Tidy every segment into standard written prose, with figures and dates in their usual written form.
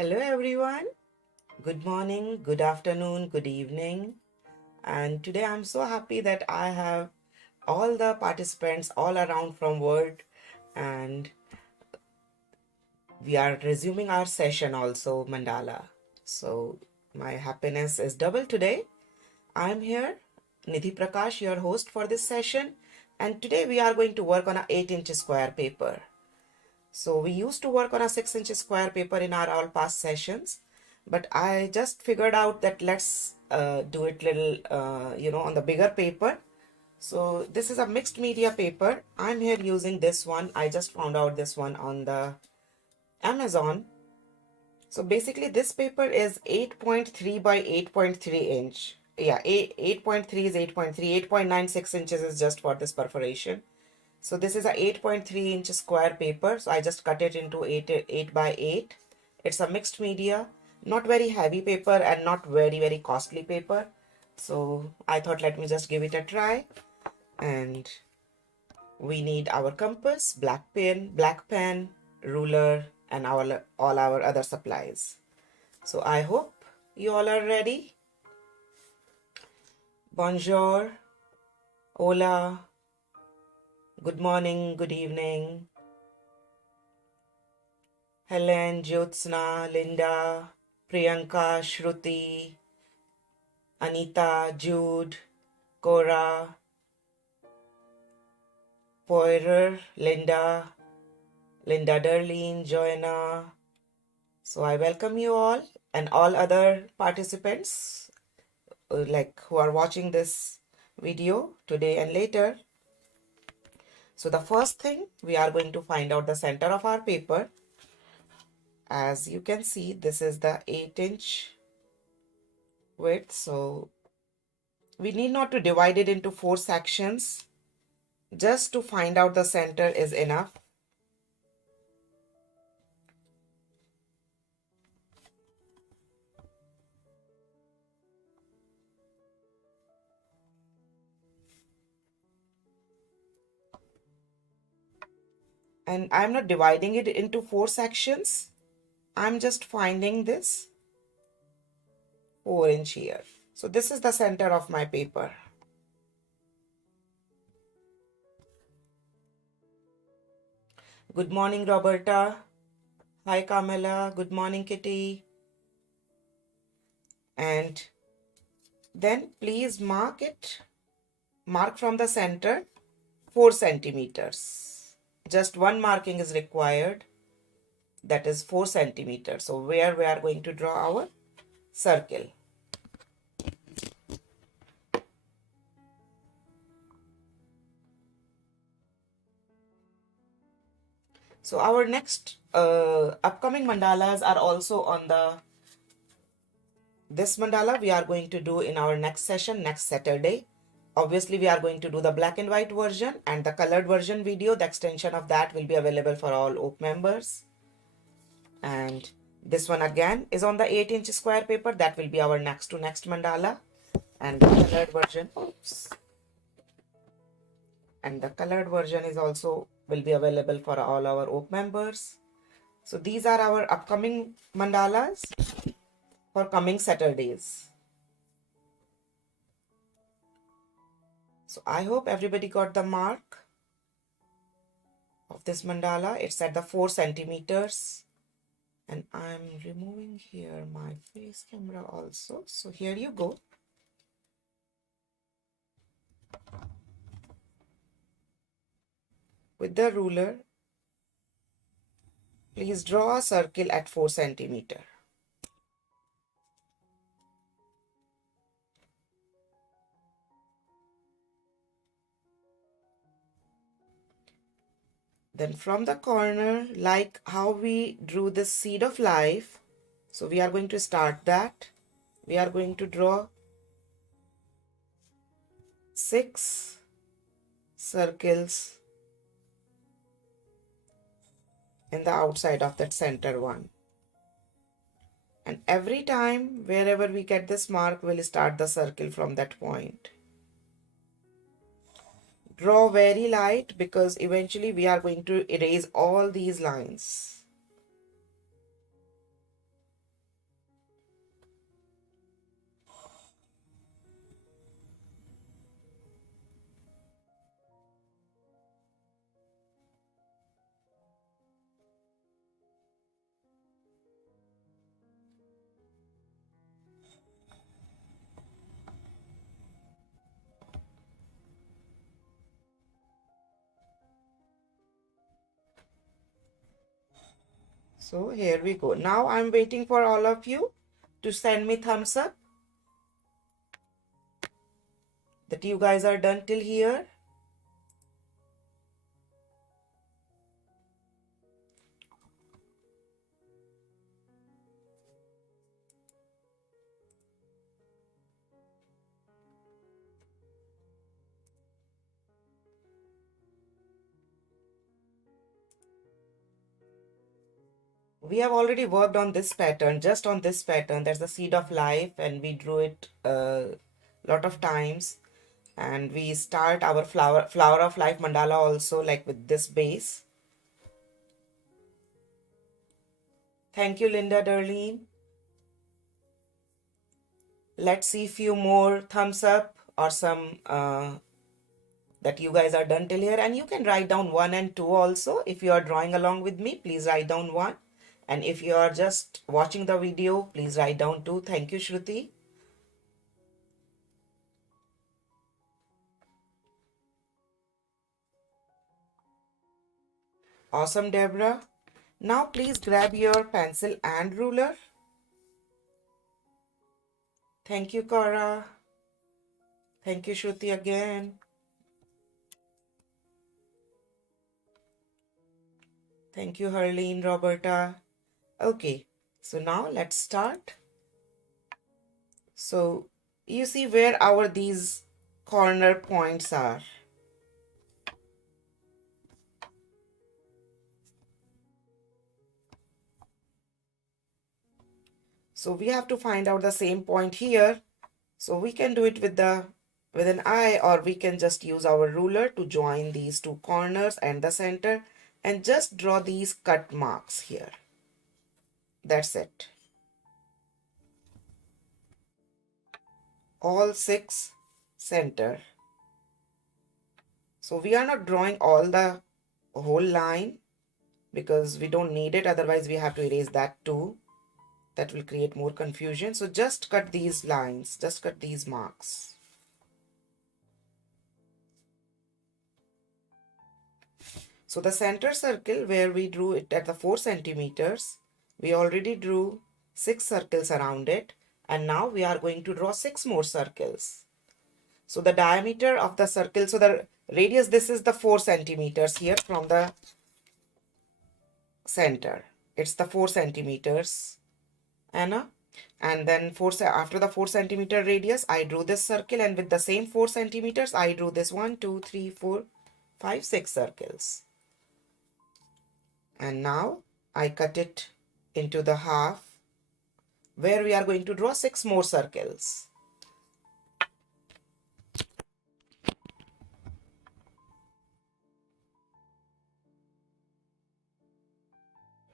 Hello everyone. Good morning, good afternoon, good evening. And today I'm so happy that I have all the participants all around from world, and we are resuming our session also mandala. So my happiness is double today. I'm here, Nidhi Prakash, your host for this session, and today we are going to work on a 8-inch square paper. So we used to work on a 6-inch square paper in our all past sessions, but I just figured out that let's do it little, on the bigger paper. So this is a mixed media paper. I'm here using this one. I just found out this one on the Amazon. So basically this paper is 8.3 by 8.3 inch. Yeah, 8.3 is 8.3. 8.96 inches is just for this perforation. So this is a 8.3 inch square paper. So I just cut it into 8 by 8. It's a mixed media, not very heavy paper and not very costly paper. So I thought let me just give it a try. And we need our compass, black pen, ruler, and all our other supplies. So I hope you all are ready. Bonjour, hola, good morning, good evening. Helen, Jyotsna, Linda, Priyanka, Shruti, Anita, Jude, Cora, Poirer, Linda, Darlene, Joanna. So I welcome you all and all other participants who are watching this video today and later. So the first thing, we are going to find out the center of our paper. As you can see, this is the 8-inch width. So we need not to divide it into 4 sections. Just to find out the center is enough. And I'm not dividing it into 4 sections. I'm just finding this 4-inch here. So this is the center of my paper. Good morning, Roberta. Hi, Carmela. Good morning, Kitty. And then please mark from the center 4 centimeters. Just one marking is required. That is 4 centimeters. So where we are going to draw our circle. So our next upcoming mandalas are also on this mandala we are going to do in our next session, next Saturday. Obviously, we are going to do the black and white version, and the colored version video, the extension of that will be available for all OAK members. And this one again is on the 8-inch square paper. That will be our next to next mandala. And the colored version, and the colored version is also will be available for all our OAK members. So these are our upcoming mandalas for coming Saturdays. So I hope everybody got the mark of this mandala. It's at the 4 centimeters. And I'm removing here my face camera also. So here you go. With the ruler, please draw a circle at 4 centimeters. Then from the corner, like how we drew the seed of life, so we are going to start that. We are going to draw 6 circles in the outside of that center one. And every time, wherever we get this mark, we'll start the circle from that point. Draw very light because eventually we are going to erase all these lines. So here we go. Now I'm waiting for all of you to send me thumbs up that you guys are done till here. We have already worked on this pattern, just on this pattern. That's the seed of life, and we drew it a lot of times. And we start our flower of life mandala also, like with this base. Thank you, Linda Darlene. Let's see few more thumbs up or some that you guys are done till here. And you can write down 1 and 2 also. If you are drawing along with me, please write down 1. And if you are just watching the video, please write down 2. Thank you, Shruti. Awesome, Deborah. Now please grab your pencil and ruler. Thank you, Cora. Thank you, Shruti, again. Thank you, Harleen, Roberta. Okay, so now let's start. So you see where these corner points are. So we have to find out the same point here. So we can do it with an eye, or we can just use our ruler to join these two corners and the center and just draw these cut marks here. That's it. All 6 center. So we are not drawing all the whole line because we don't need it. Otherwise we have to erase that too. That will create more confusion. So just cut these lines, just cut these marks. So the center circle where we drew it at the 4 centimeters, we already drew 6 circles around it. And now we are going to draw 6 more circles. So the diameter of the circle, so the radius, this is the 4 centimeters here from the center. It's the 4 centimeters, Anna. And then after the 4 centimeter radius, I drew this circle, and with the same 4 centimeters, I drew this 1, 2, 3, 4, 5, 6 circles. And now I cut it into the half where we are going to draw 6 more circles.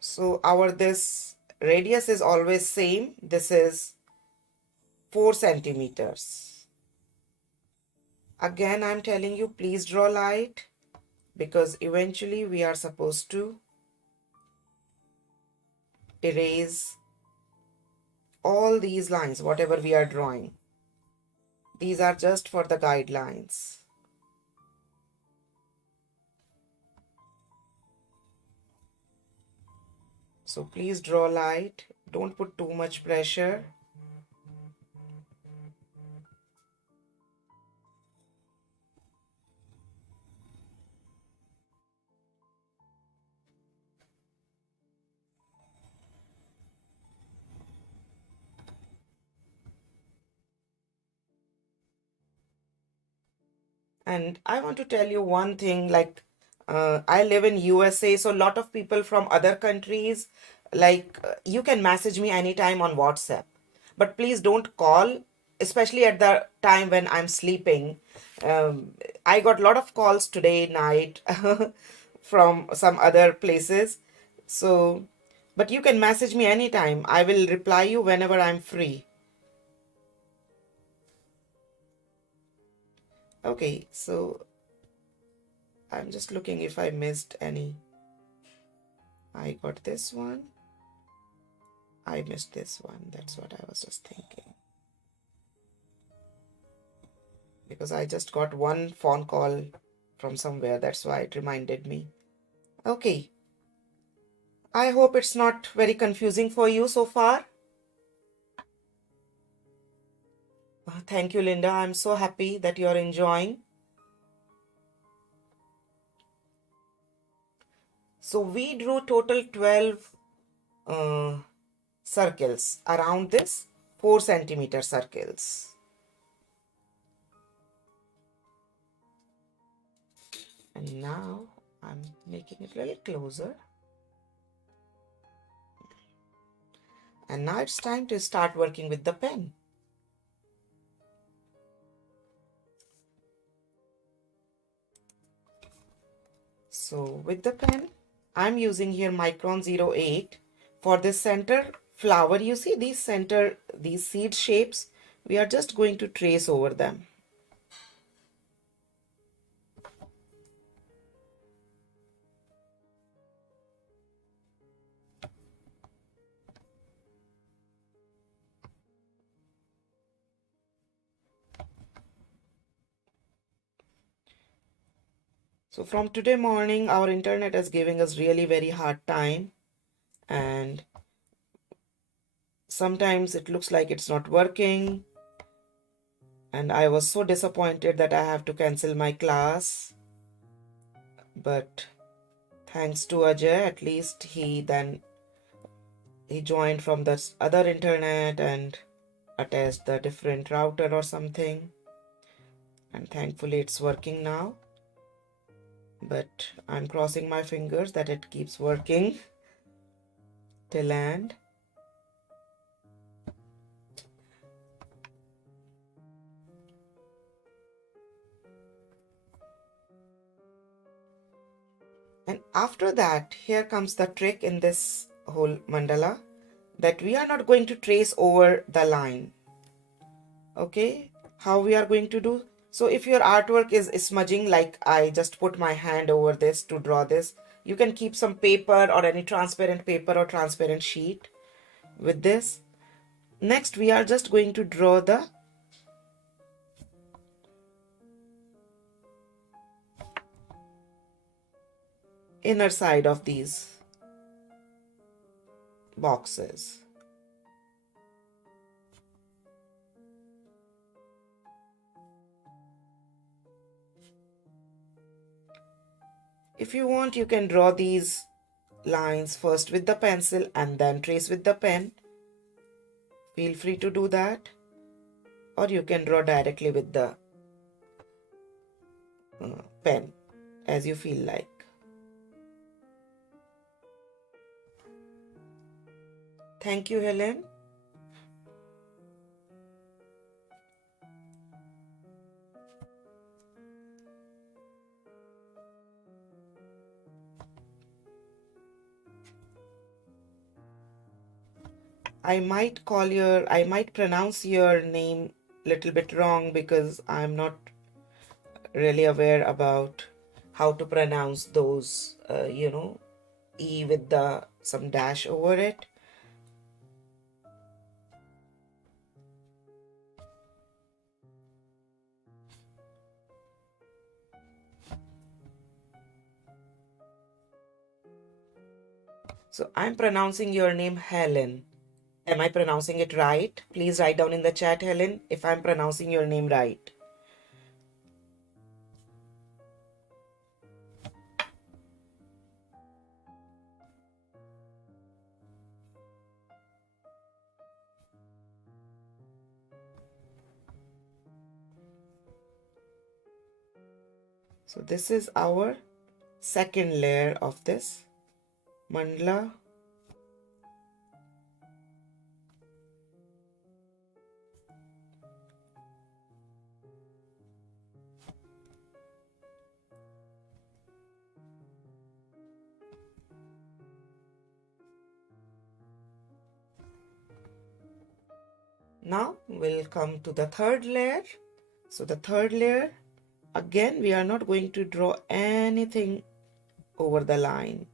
So this radius is always same. This is 4 centimeters. Again, I'm telling you, please draw light because eventually we are supposed to erase all these lines, whatever we are drawing. These are just for the guidelines. So please draw light. Don't put too much pressure. And I want to tell you one thing, like I live in USA, so a lot of people from other countries, like you can message me anytime on WhatsApp, but please don't call, especially at the time when I'm sleeping. I got a lot of calls today night from some other places. So, but you can message me anytime. I will reply you whenever I'm free. Okay, so I'm just looking if I missed any. I got this one. I missed this one. That's what I was just thinking. Because I just got one phone call from somewhere. That's why it reminded me. Okay. I hope it's not very confusing for you so far. Thank you, Linda. I'm so happy that you're enjoying. So we drew total 12 circles around this 4 centimeter circles. And now I'm making it a little closer. And now it's time to start working with the pen. So with the pen, I'm using here Micron 08 for this center flower. You see these seed shapes, we are just going to trace over them. So from today morning, our internet is giving us really very hard time, and sometimes it looks like it's not working. And I was so disappointed that I have to cancel my class. But thanks to Ajay, at least he joined from this other internet and attached the different router or something. And thankfully it's working now. But I'm crossing my fingers that it keeps working till end. And after that, here comes the trick in this whole mandala, that we are not going to trace over the line. Okay, how we are going to do? So if your artwork is smudging, like I just put my hand over this to draw this, you can keep some paper or any transparent paper or transparent sheet with this. Next, we are just going to draw the inner side of these boxes. If you want, you can draw these lines first with the pencil and then trace with the pen. Feel free to do that. Or you can draw directly with the pen as you feel like. Thank you, Helen. I might pronounce your name little bit wrong because I'm not really aware about how to pronounce those, E with some dash over it. So I'm pronouncing your name Helen. Am I pronouncing it right? Please write down in the chat, Helen, if I'm pronouncing your name right. So this is our second layer of this mandala. Now we'll come to the third layer. So the third layer, again, we are not going to draw anything over the line.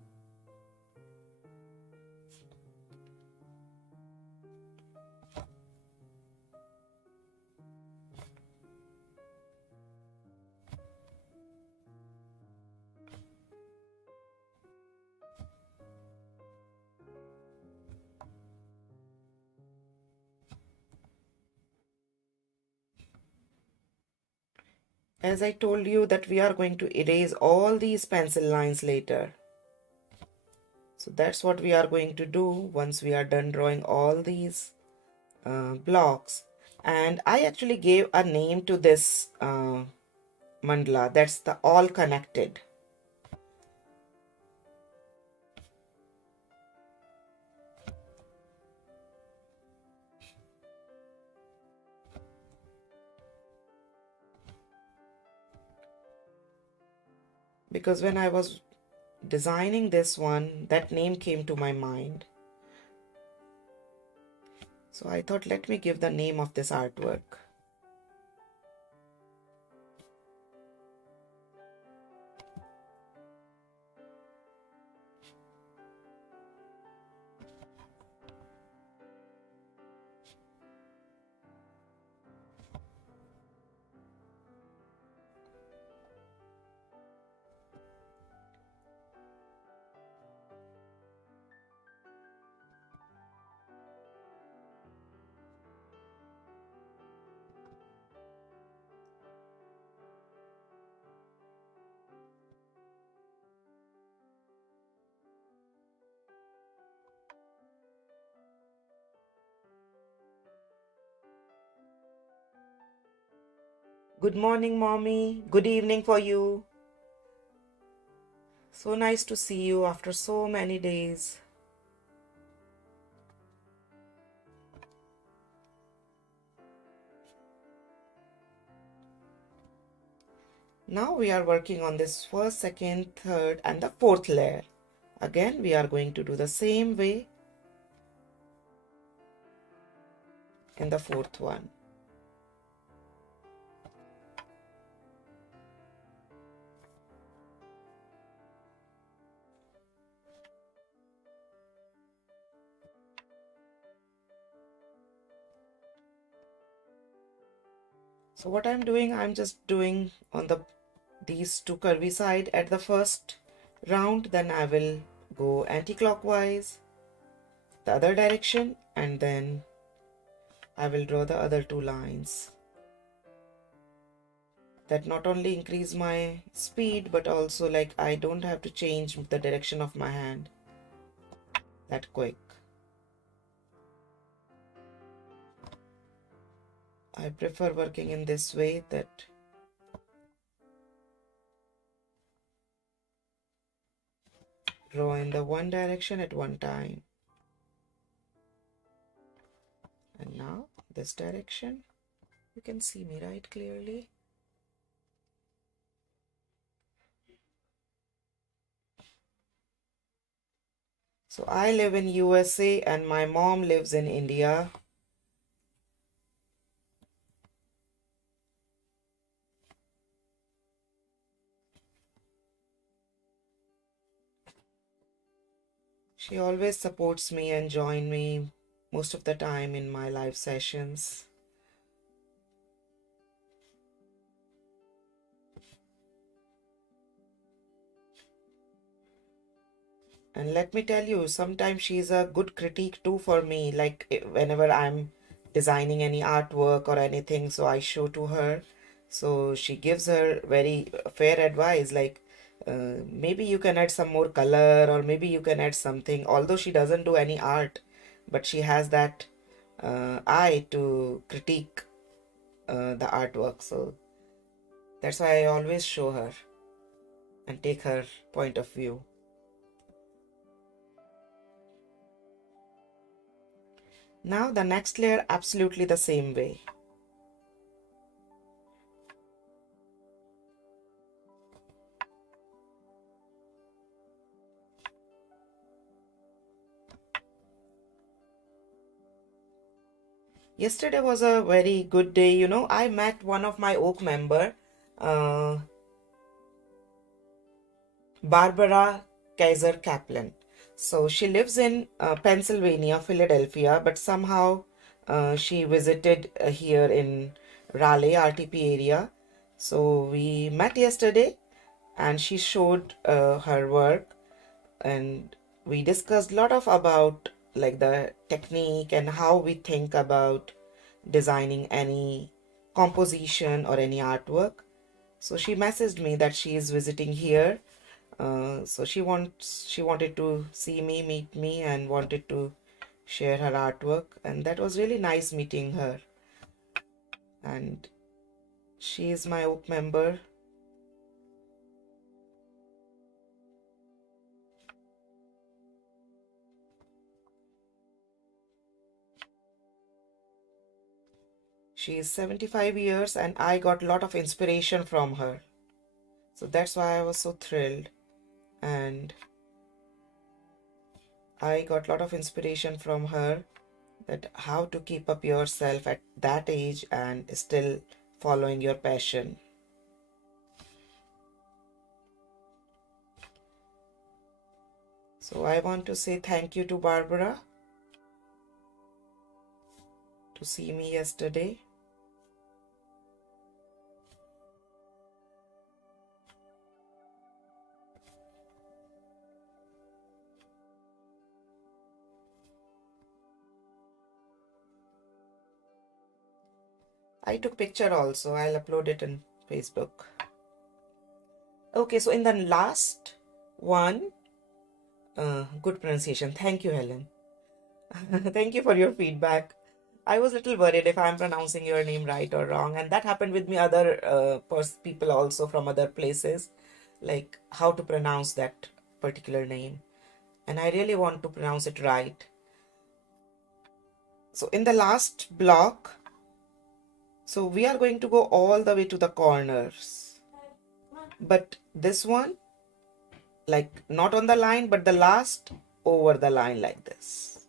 as I told you that we are going to erase all these pencil lines later. So that's what we are going to do once we are done drawing all these blocks. And I actually gave a name to this mandala, that's the all connected. Because when I was designing this one, that name came to my mind. So I thought, let me give the name of this artwork. Good morning, mommy. Good evening for you. So nice to see you after so many days. Now we are working on this first, second, third, and the fourth layer. Again, we are going to do the same way in the fourth one. So what I'm doing, I'm just doing on these two curvy side at the first round, then I will go anti-clockwise the other direction, and then I will draw the other two lines. That not only increase my speed, but also like I don't have to change the direction of my hand that quick. I prefer working in this way, that draw in the one direction at one time. And now this direction. You can see me right clearly. So I live in USA and my mom lives in India. She always supports me and joins me most of the time in my live sessions. And let me tell you, sometimes she's a good critique too for me. Like whenever I'm designing any artwork or anything, so I show to her. So she gives her very fair advice, like maybe you can add some more color, or maybe you can add something. Although she doesn't do any art, but she has that eye to critique the artwork. So that's why I always show her and take her point of view. Now the next layer, absolutely the same way. Yesterday was a very good day. You know, I met one of my Oak member, uh, Barbara Kaiser Kaplan. So she lives in Pennsylvania, Philadelphia, but somehow she visited here in Raleigh, RTP area. So we met yesterday and she showed her work, and we discussed a lot of about like the technique and how we think about designing any composition or any artwork. So she messaged me that she is visiting here. So she wanted to see me, meet me, and wanted to share her artwork, and that was really nice meeting her. And she is my OAK member. She is 75 years and I got a lot of inspiration from her. So that's why I was so thrilled. And I got a lot of inspiration from her, that how to keep up yourself at that age and still following your passion. So I want to say thank you to Barbara to see me yesterday. I took picture also. I'll upload it in Facebook. Okay, so in the last one, good pronunciation. Thank you, Helen. Thank you for your feedback. I was a little worried if I'm pronouncing your name right or wrong, and that happened with me other people also from other places, like how to pronounce that particular name, and I really want to pronounce it right. So in the last block, so we are going to go all the way to the corners, but this one, like not on the line, but the last over the line like this.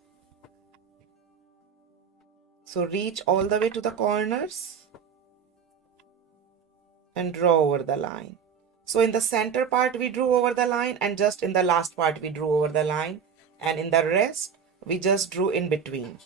So reach all the way to the corners and draw over the line. So in the center part we drew over the line, and just in the last part we drew over the line, and in the rest we just drew in between.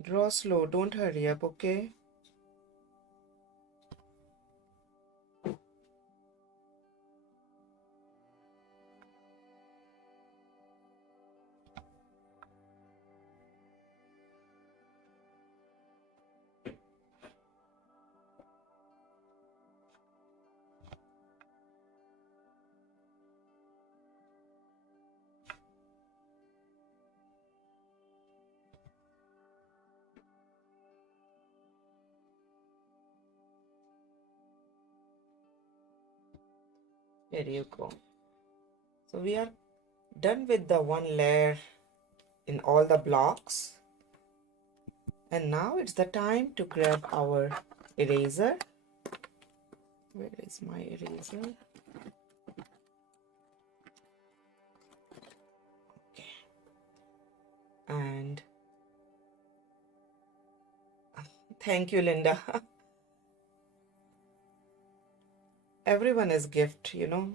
Draw slow, don't hurry up, okay? Here you go. So we are done with the one layer in all the blocks, and now it's the time to grab our eraser. Where is my eraser? Okay. And thank you, Linda. Everyone is gift, you know.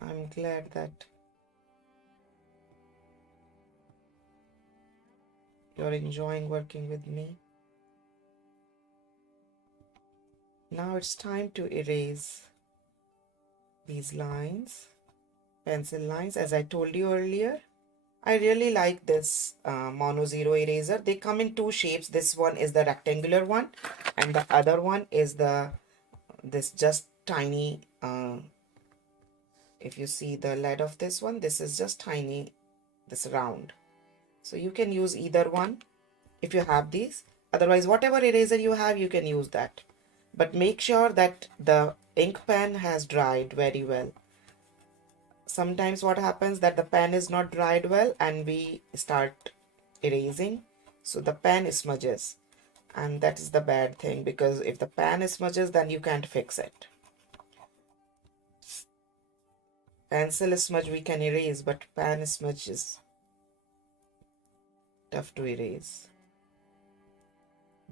I'm glad that you're enjoying working with me. Now it's time to erase these lines, pencil lines, as I told you earlier. I really like this Mono Zero eraser. They come in two shapes. This one is the rectangular one, and the other one is this just tiny, if you see the lead of this one, this is just tiny, this round. So you can use either one if you have these. Otherwise, whatever eraser you have, you can use that. But make sure that the ink pen has dried very well. sometimes what happens that the pen is not dried well and we start erasing, so the pen smudges, and that is the bad thing, because if the pen smudges then you can't fix it. Pencil smudge we can erase, but pen smudge is tough to erase.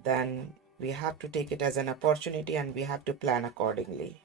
Then we have to take it as an opportunity and we have to plan accordingly.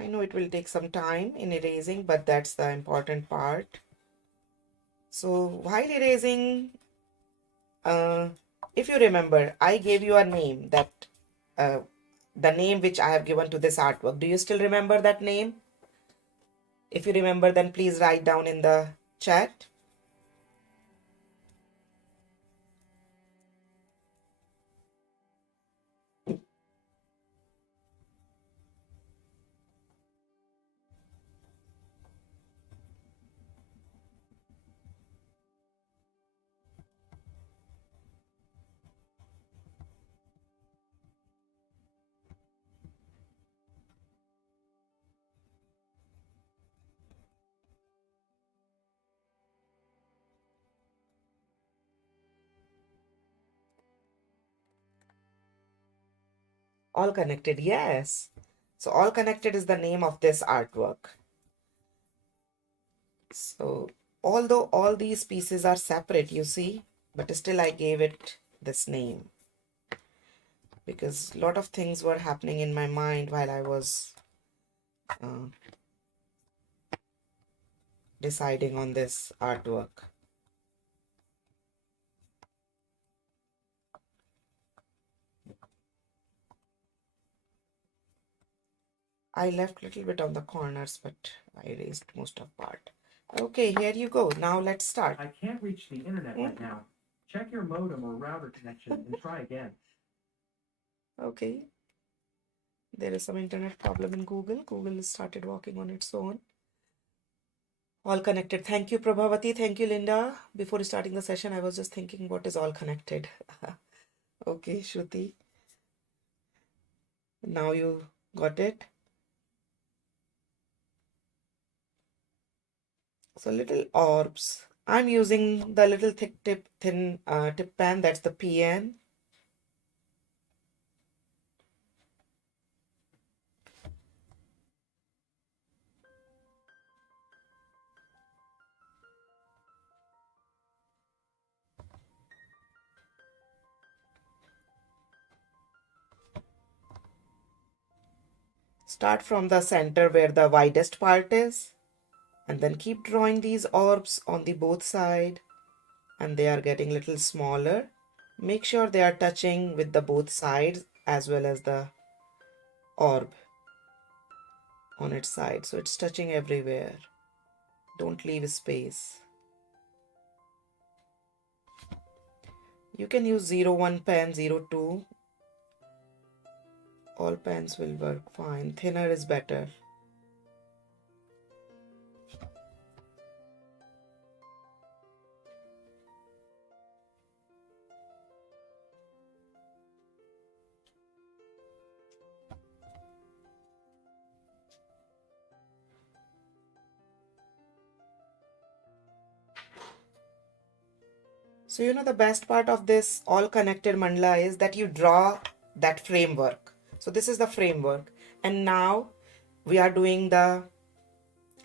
I know it will take some time in erasing, but that's the important part. So while erasing, if you remember, I gave you a name, that the name which I have given to this artwork. Do you still remember that name? If you remember, then please write down in the chat. All Connected, yes. So All Connected is the name of this artwork. So although all these pieces are separate, you see, but still I gave it this name because a lot of things were happening in my mind while I was deciding on this artwork. I left a little bit on the corners, but I erased most of part. Okay, here you go. Now let's start. I can't reach the internet right now. Check your modem or router connection and try again. Okay. There is some internet problem in Google. Google started working on its own. All Connected. Thank you, Prabhavati. Thank you, Linda. Before starting the session, I was just thinking, what is All Connected? Okay, Shruti. Now you got it. So little orbs. I'm using the little thick tip, thin tip pen. That's the PN. Start from the center where the widest part is, and then keep drawing these orbs on the both side, and they are getting a little smaller. Make sure they are touching with the both sides as well as the orb on its side, so it's touching everywhere. Don't leave space. You can use 01 pen, 02. All pens will work fine. Thinner is better. So you know the best part of this all connected mandala is that you draw that framework. So this is the framework, and now we are doing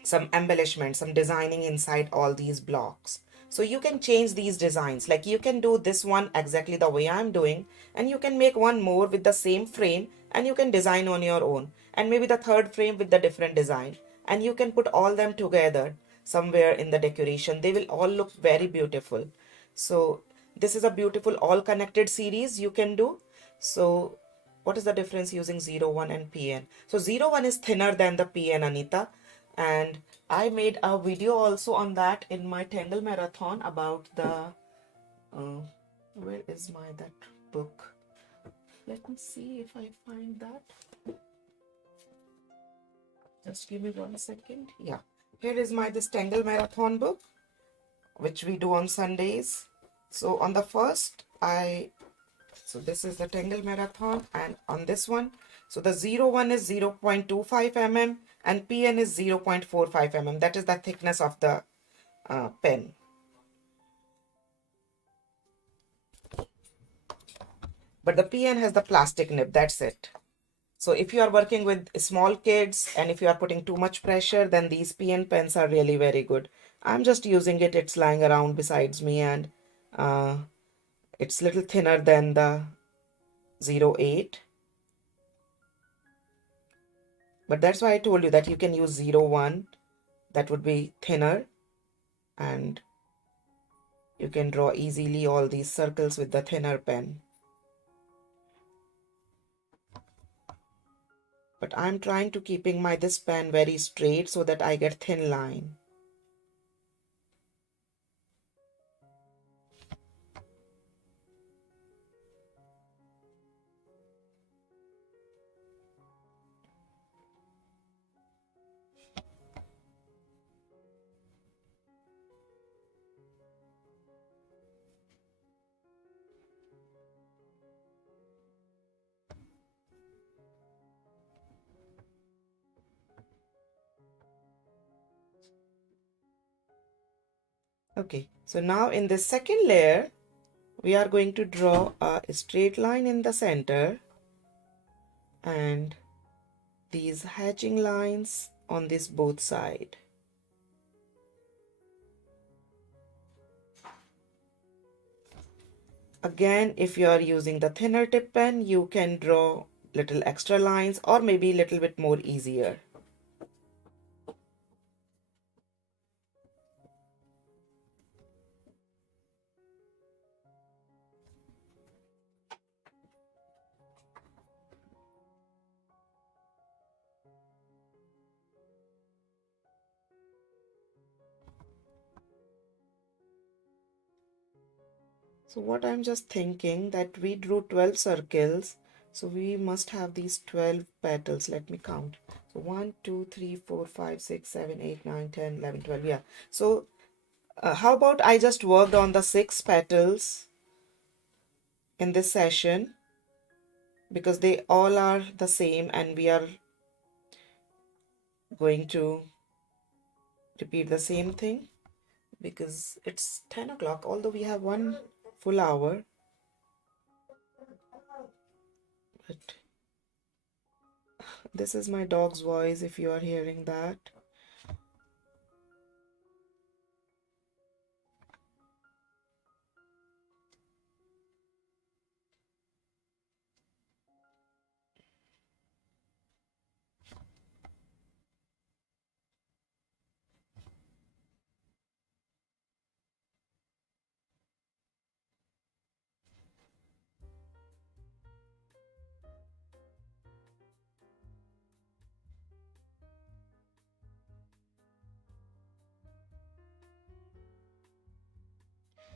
some embellishment, some designing inside all these blocks. So you can change these designs, like you can do this one exactly the way I'm doing, and you can make one more with the same frame and you can design on your own, and maybe the third frame with the different design, and you can put all them together somewhere in the decoration. They will all look very beautiful. So this is a beautiful all connected series you can do. So what is the difference using 01 and PN? So 01 is thinner than the PN, Anita. And I made a video also on that in my Tangle Marathon about the, where is my that book? Let me see if I find that. Just give me 1 second. Yeah, here is my this Tangle Marathon book, which we do on Sundays. So on the first, so this is the Tangle Marathon, and on this one, so the 01 is 0.25 mm and PN is 0.45 mm. That is the thickness of the pen. But the PN has the plastic nib, that's it. So if you are working with small kids and if you are putting too much pressure, then these PN pens are really very good. I'm just using it. It's lying around besides me, and it's a little thinner than the 08. But that's why I told you that you can use 01. That would be thinner, and you can draw easily all these circles with the thinner pen. But I'm trying to keeping this pen very straight so that I get thin line. Okay, so now in the second layer, we are going to draw a straight line in the center and these hatching lines on this both side. Again, if you are using the thinner tip pen, you can draw little extra lines or maybe a little bit more easier. So what I'm just thinking that we drew 12 circles, so we must have these 12 petals. Let me count. So 1, 2, 3, 4, 5, 6, 7, 8, 9, 10, 11, 12. Yeah. So how about I just worked on the 6 petals in this session, because they all are the same and we are going to repeat the same thing because it's 10 o'clock, although we have 1 full hour. But this is my dog's voice if you are hearing that.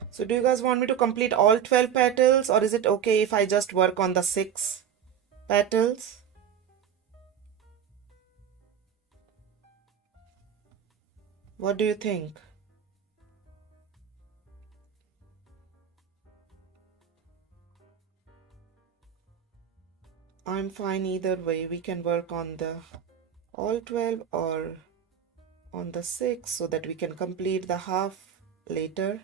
So do you guys want me to complete all 12 petals, or is it okay if I just work on the 6 petals? What do you think? I'm fine either way. We can work on the all 12 or on the 6 so that we can complete the half later.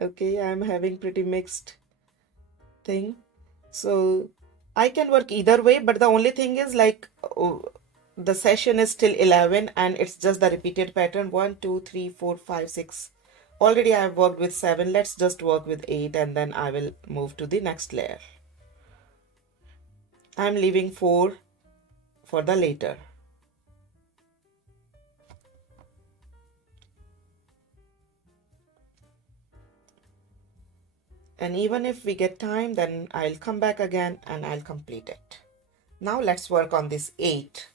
Okay, I'm having pretty mixed thing. So I can work either way, but the only thing is like the session is till 11 and it's just the repeated pattern. 1 2 3 4 5 6. Already I have worked with 7. Let's just work with 8 and then I will move to the next layer. I'm leaving 4 for the later. And even if we get time, then I'll come back again and I'll complete it. Now let's work on this 8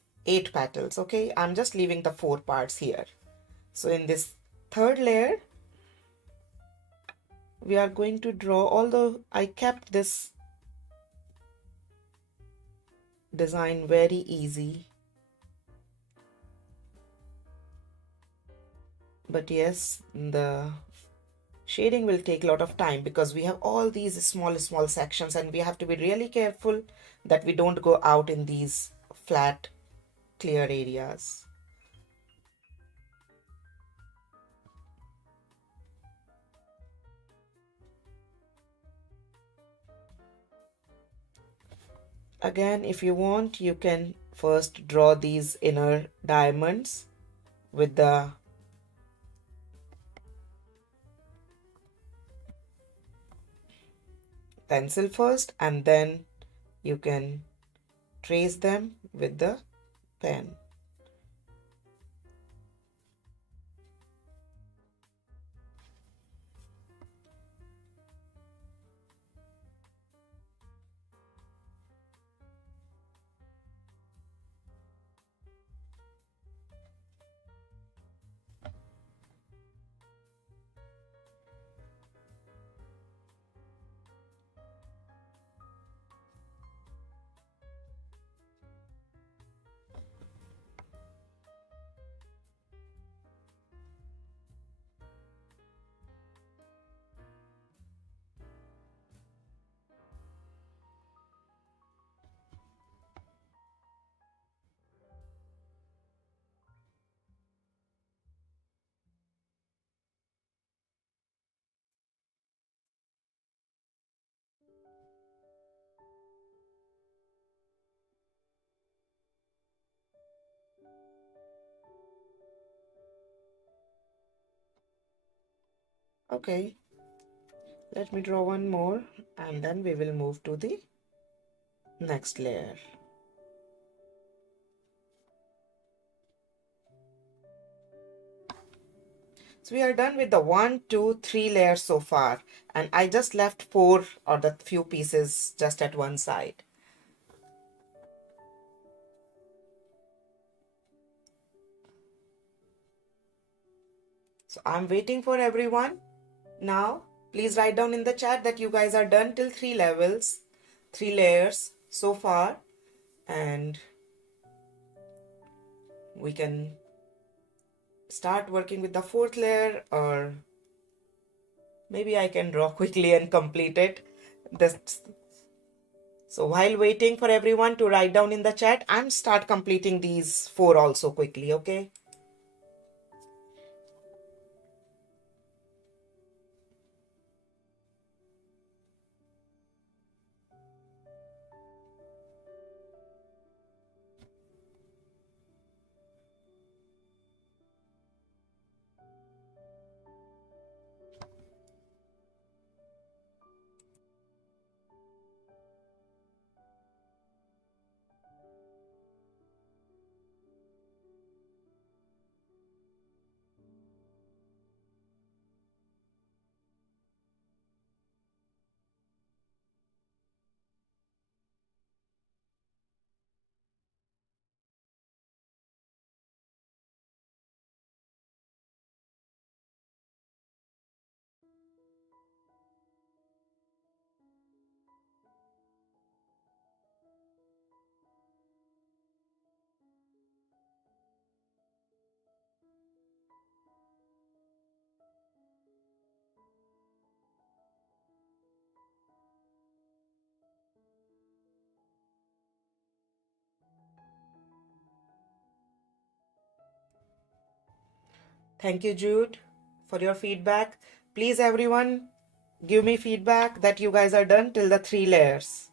petals. Okay, I'm just leaving the 4 parts here. So in this third layer, we are going to draw, although I kept this design very easy, but yes, the shading will take a lot of time because we have all these small sections and we have to be really careful that we don't go out in these flat clear areas. Again, if you want, you can first draw these inner diamonds with the pencil first, and then you can trace them with the pen. Okay, let me draw one more and then we will move to the next layer. So we are done with the 1 2 3 layers so far, and I just left 4 or the few pieces just at one side. So I'm waiting for everyone. Now please write down in the chat that you guys are done till 3 levels, 3 layers so far, and we can start working with the 4th layer, or maybe I can draw quickly and complete it. So while waiting for everyone to write down in the chat, I'm start completing these 4 also quickly, okay? Thank you, Jude, for your feedback. Please, everyone, give me feedback that you guys are done till the 3 layers.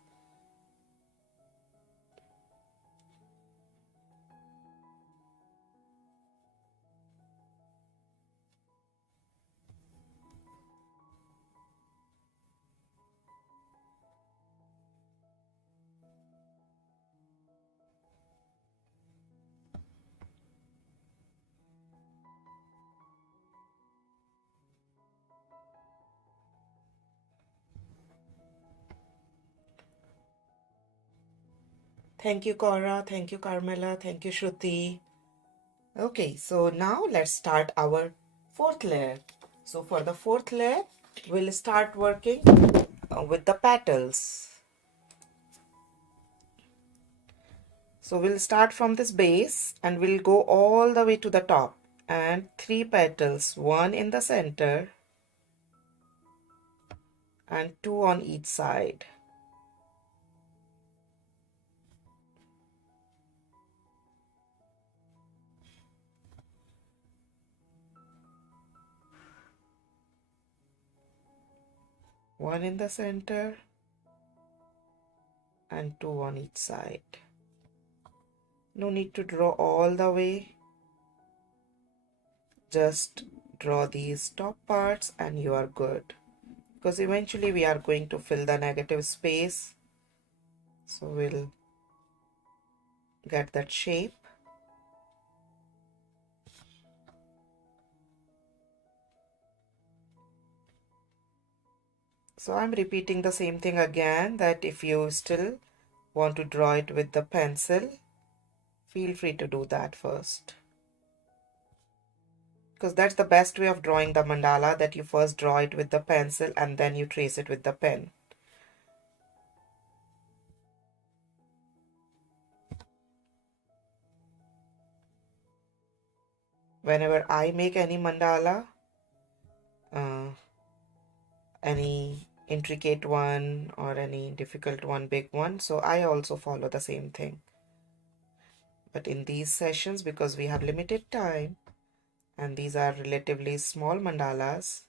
Thank you, Cora. Thank you, Carmela. Thank you, Shruti. Okay, so now let's start our fourth layer. So for the fourth layer, we'll start working with the petals. So we'll start from this base and we'll go all the way to the top, and 3 petals, 1 in the center and 2 on each side. One in the center and 2 on each side. No need to draw all the way. Just draw these top parts and you are good. Because eventually we are going to fill the negative space. So we'll get that shape. So I'm repeating the same thing again, that if you still want to draw it with the pencil, feel free to do that first. Because that's the best way of drawing the mandala, that you first draw it with the pencil and then you trace it with the pen. Whenever I make any mandala, any intricate one or any difficult one, big one, so I also follow the same thing. But in these sessions, because we have limited time and these are relatively small mandalas,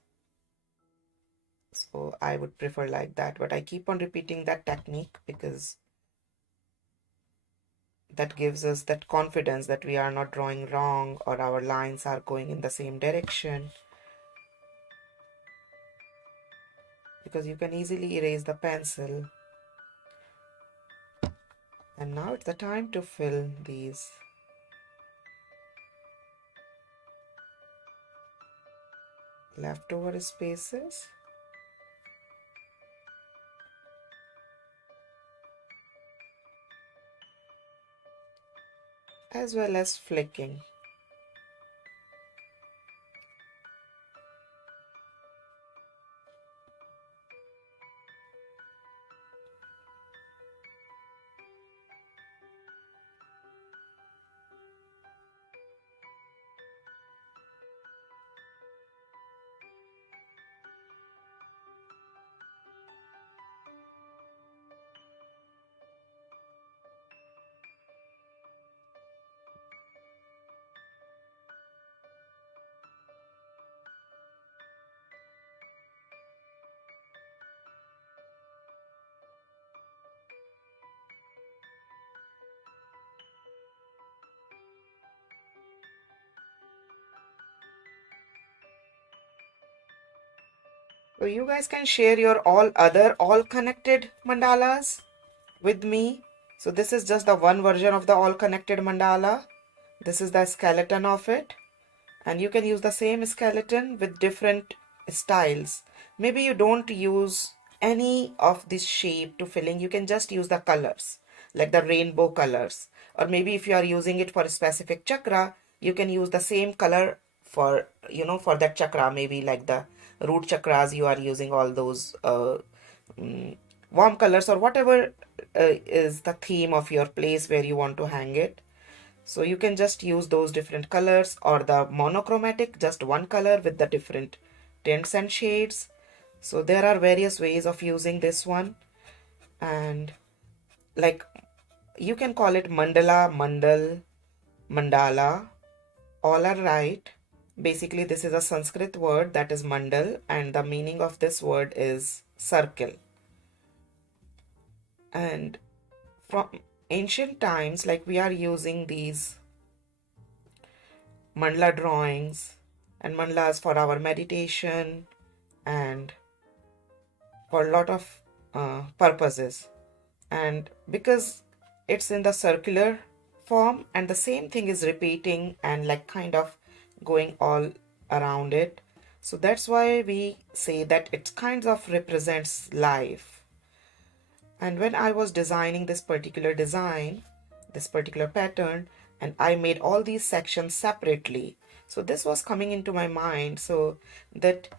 so I would prefer like that. But I keep on repeating that technique because that gives us that confidence that we are not drawing wrong or our lines are going in the same direction. Because you can easily erase the pencil. And now it's the time to fill these leftover spaces. As well as flicking. So you guys can share your all connected mandalas with me. So this is just the one version of the all connected mandala. This is the skeleton of it. And you can use the same skeleton with different styles. Maybe you don't use any of this shape to filling. You can just use the colors, like the rainbow colors. Or maybe if you are using it for a specific chakra, you can use the same color for, for that chakra. Maybe like the root chakras, you are using all those warm colors or whatever is the theme of your place where you want to hang it. So you can just use those different colors, or the monochromatic, just one color with the different tints and shades. So there are various ways of using this one. And like you can call it mandala, mandala, all are right. Basically this is a Sanskrit word that is mandal, and the meaning of this word is circle. And from ancient times, like we are using these mandala drawings and mandalas for our meditation and for a lot of purposes. And because it's in the circular form and the same thing is repeating and like kind of going all around it, so that's why we say that it kind of represents life. And when I was designing this particular design, this particular pattern, and I made all these sections separately, so this was coming into my mind, so that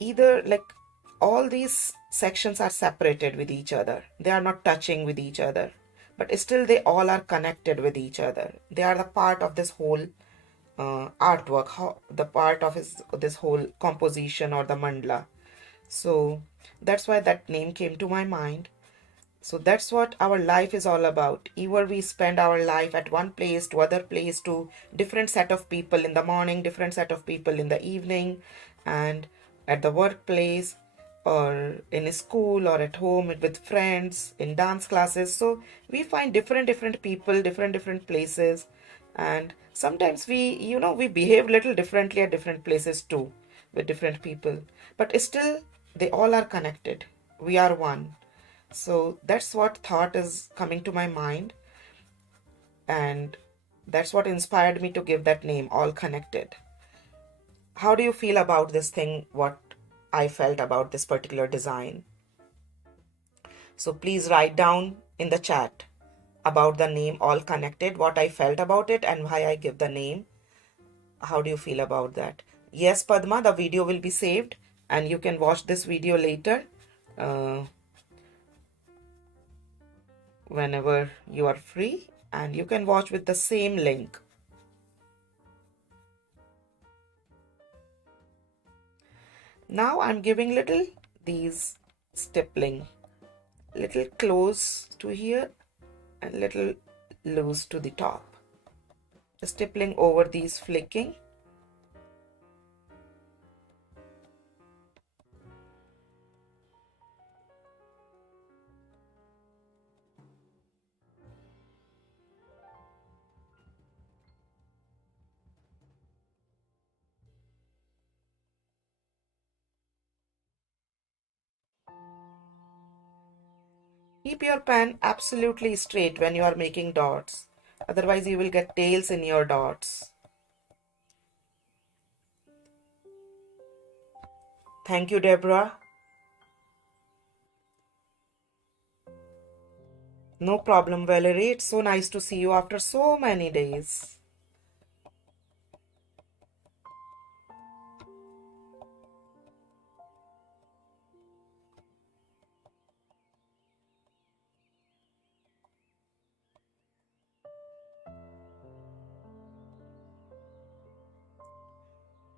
either like all these sections are separated with each other, they are not touching with each other, but still they all are connected with each other. They are the part of this whole artwork, how the part of this whole composition or the mandala. So that's why that name came to my mind. So that's what our life is all about. Either we spend our life at one place to other place, to different set of people in the morning, different set of people in the evening, and at the workplace, or in a school, or at home with friends, in dance classes. So we find different people, different places, and sometimes we behave little differently at different places too, with different people, but still they all are connected. We are one. So that's what thought is coming to my mind, and that's what inspired me to give that name, All Connected. How do you feel about this thing, what I felt about this particular design? So please write down in the chat about the name All Connected, what I felt about it and why I give the name. How do you feel about that? Yes, Padma, the video will be saved and you can watch this video later. Whenever you are free, and you can watch with the same link. Now I'm giving little these stippling, little close to here and little loose to the top. Stippling over these flicking. Keep your pen absolutely straight when you are making dots. Otherwise you will get tails in your dots. Thank you, Deborah. No problem, Valerie. It's so nice to see you after so many days.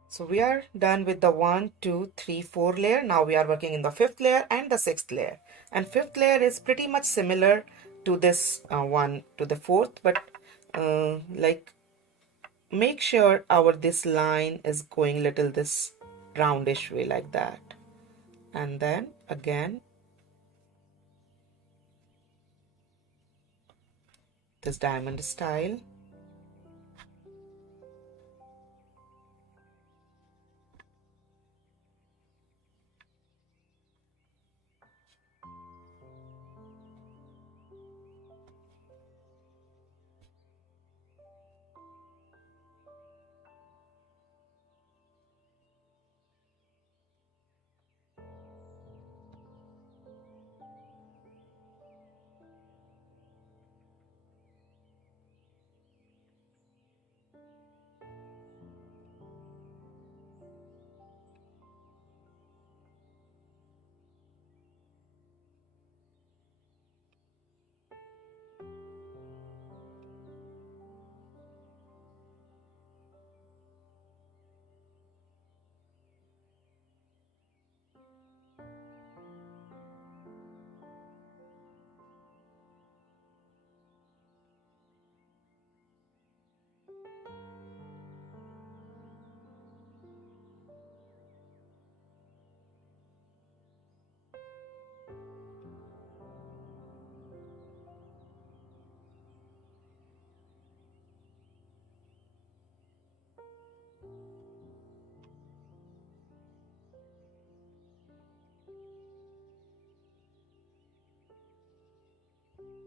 So we are done with the 1, 2, 3, 4 layer. Now we are working in the 5th layer and the 6th layer. And 5th layer is pretty much similar to this one, to the 4th, but like make sure this line is going little this roundish way like that. And then again, this diamond style.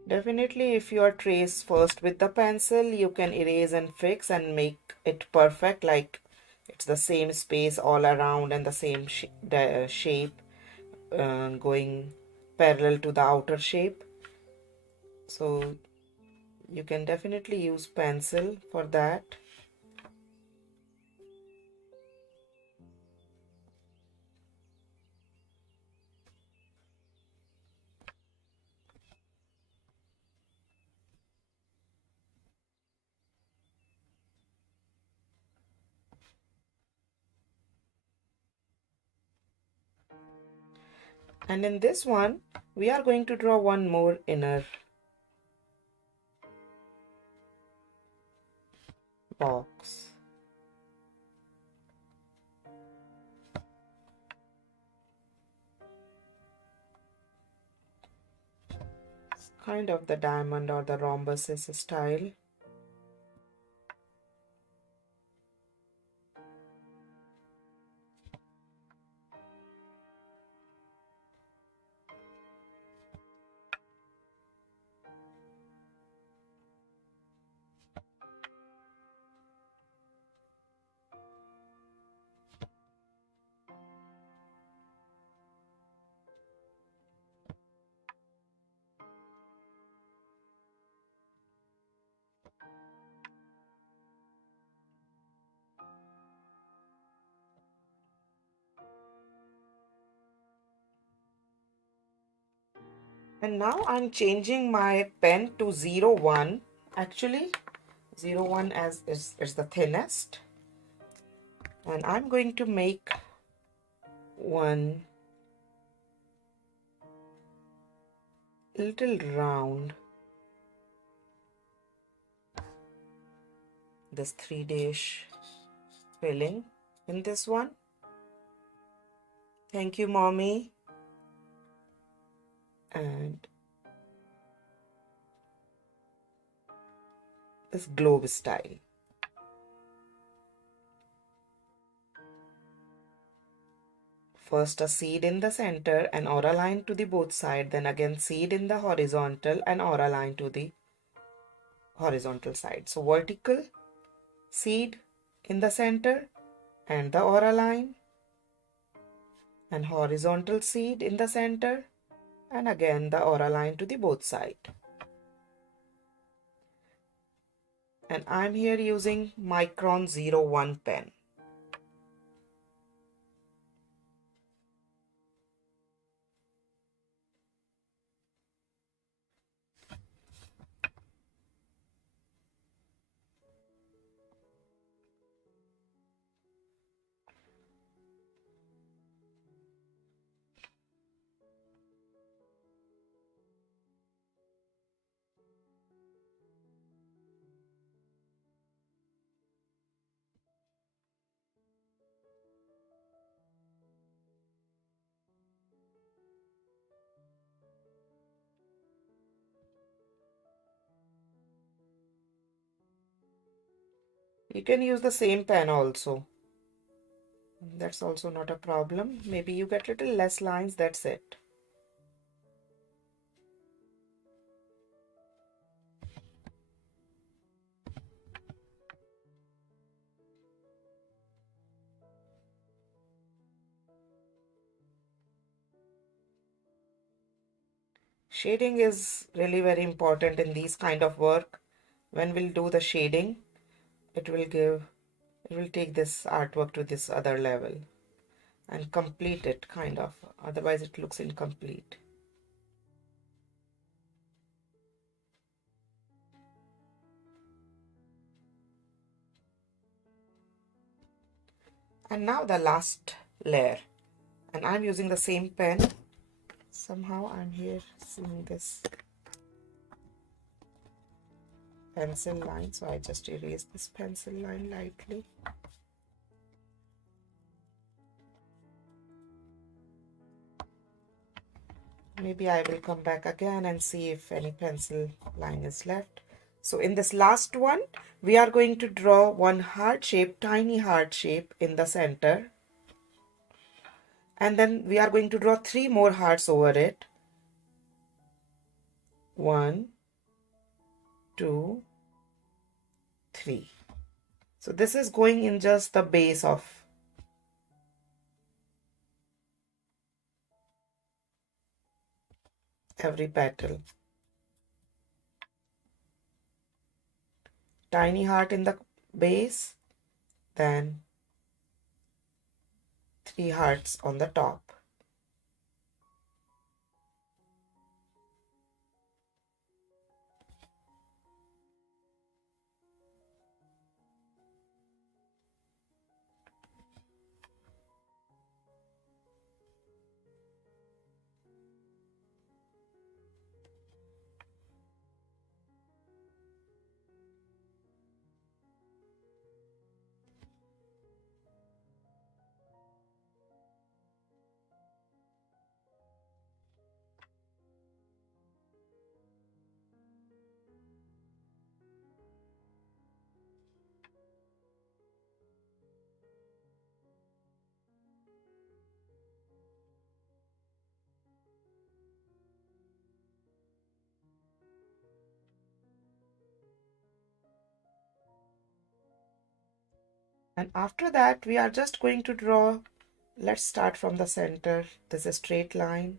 Definitely, if you are trace first with the pencil, you can erase and fix and make it perfect, like it's the same space all around and the same shape going parallel to the outer shape. So you can definitely use pencil for that. And in this one, we are going to draw one more inner box. It's kind of the diamond or the rhombuses style. And now I'm changing my pen to 01. Actually, 01 as is the thinnest. And I'm going to make one little round, this 3-dash filling in this one. Thank you, mommy. And this globe style. First a seed in the center and aura line to the both side, then again seed in the horizontal and aura line to the horizontal side. So vertical seed in the center and the aura line, and horizontal seed in the center and again the aura line to the both side. And I'm here using Micron 01 pen. You can use the same pen also. That's also not a problem. Maybe you get little less lines, that's it. Shading is really very important in these kind of work. When we'll do the shading, it will take this artwork to this other level and complete it kind of. Otherwise it looks incomplete. And now the last layer. And I'm using the same pen. Somehow I'm here seeing this pencil line, so I just erase this pencil line lightly. Maybe I will come back again and see if any pencil line is left. So in this last one, we are going to draw one heart shape, tiny heart shape in the center. And then we are going to draw 3 more hearts over it. 1, 2, 3. So this is going in just the base of every petal. Tiny heart in the base, then 3 hearts on the top. And after that, we are just going to draw, let's start from the center. There's a straight line.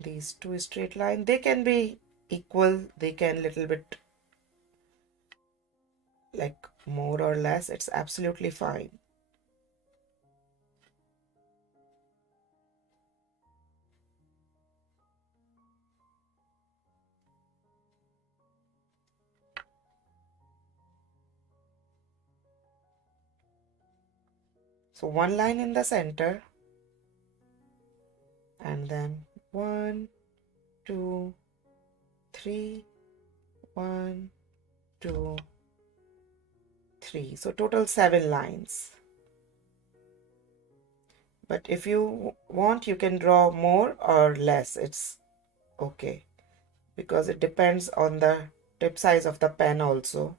These two straight lines, they can be equal, they can little bit like more or less, it's absolutely fine. So one line in the center, and then 1, 2, 3, 1, 2, 3. So total 7 lines. But if you want, you can draw more or less. It's okay, because it depends on the tip size of the pen also.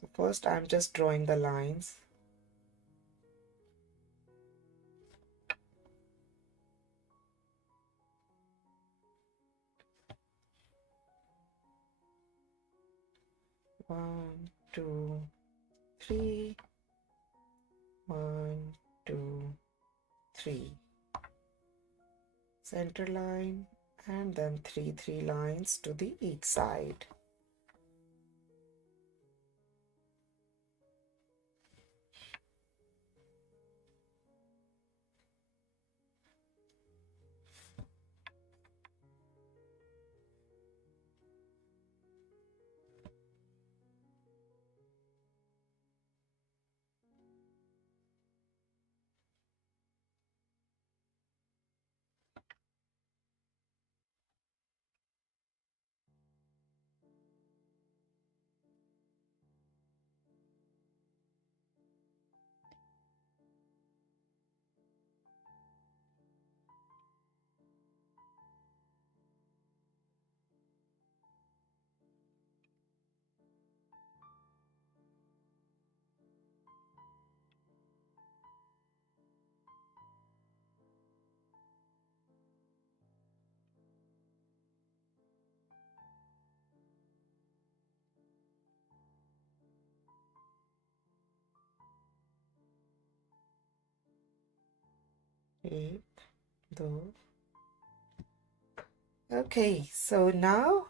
So first I'm just drawing the lines. One, two, three. 1, 2, 3. Center line, and then 3 lines to the each side. एक, दो. Okay, so now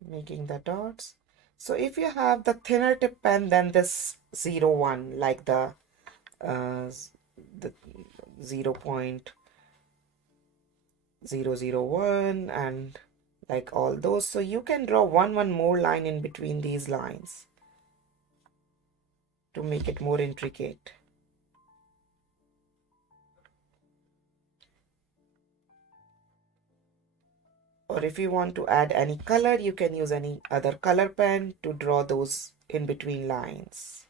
making the dots. So if you have the thinner tip pen than this 01, like the 0.001 and like all those, so you can draw one more line in between these lines to make it more intricate. Or if you want to add any color, you can use any other color pen to draw those in between lines.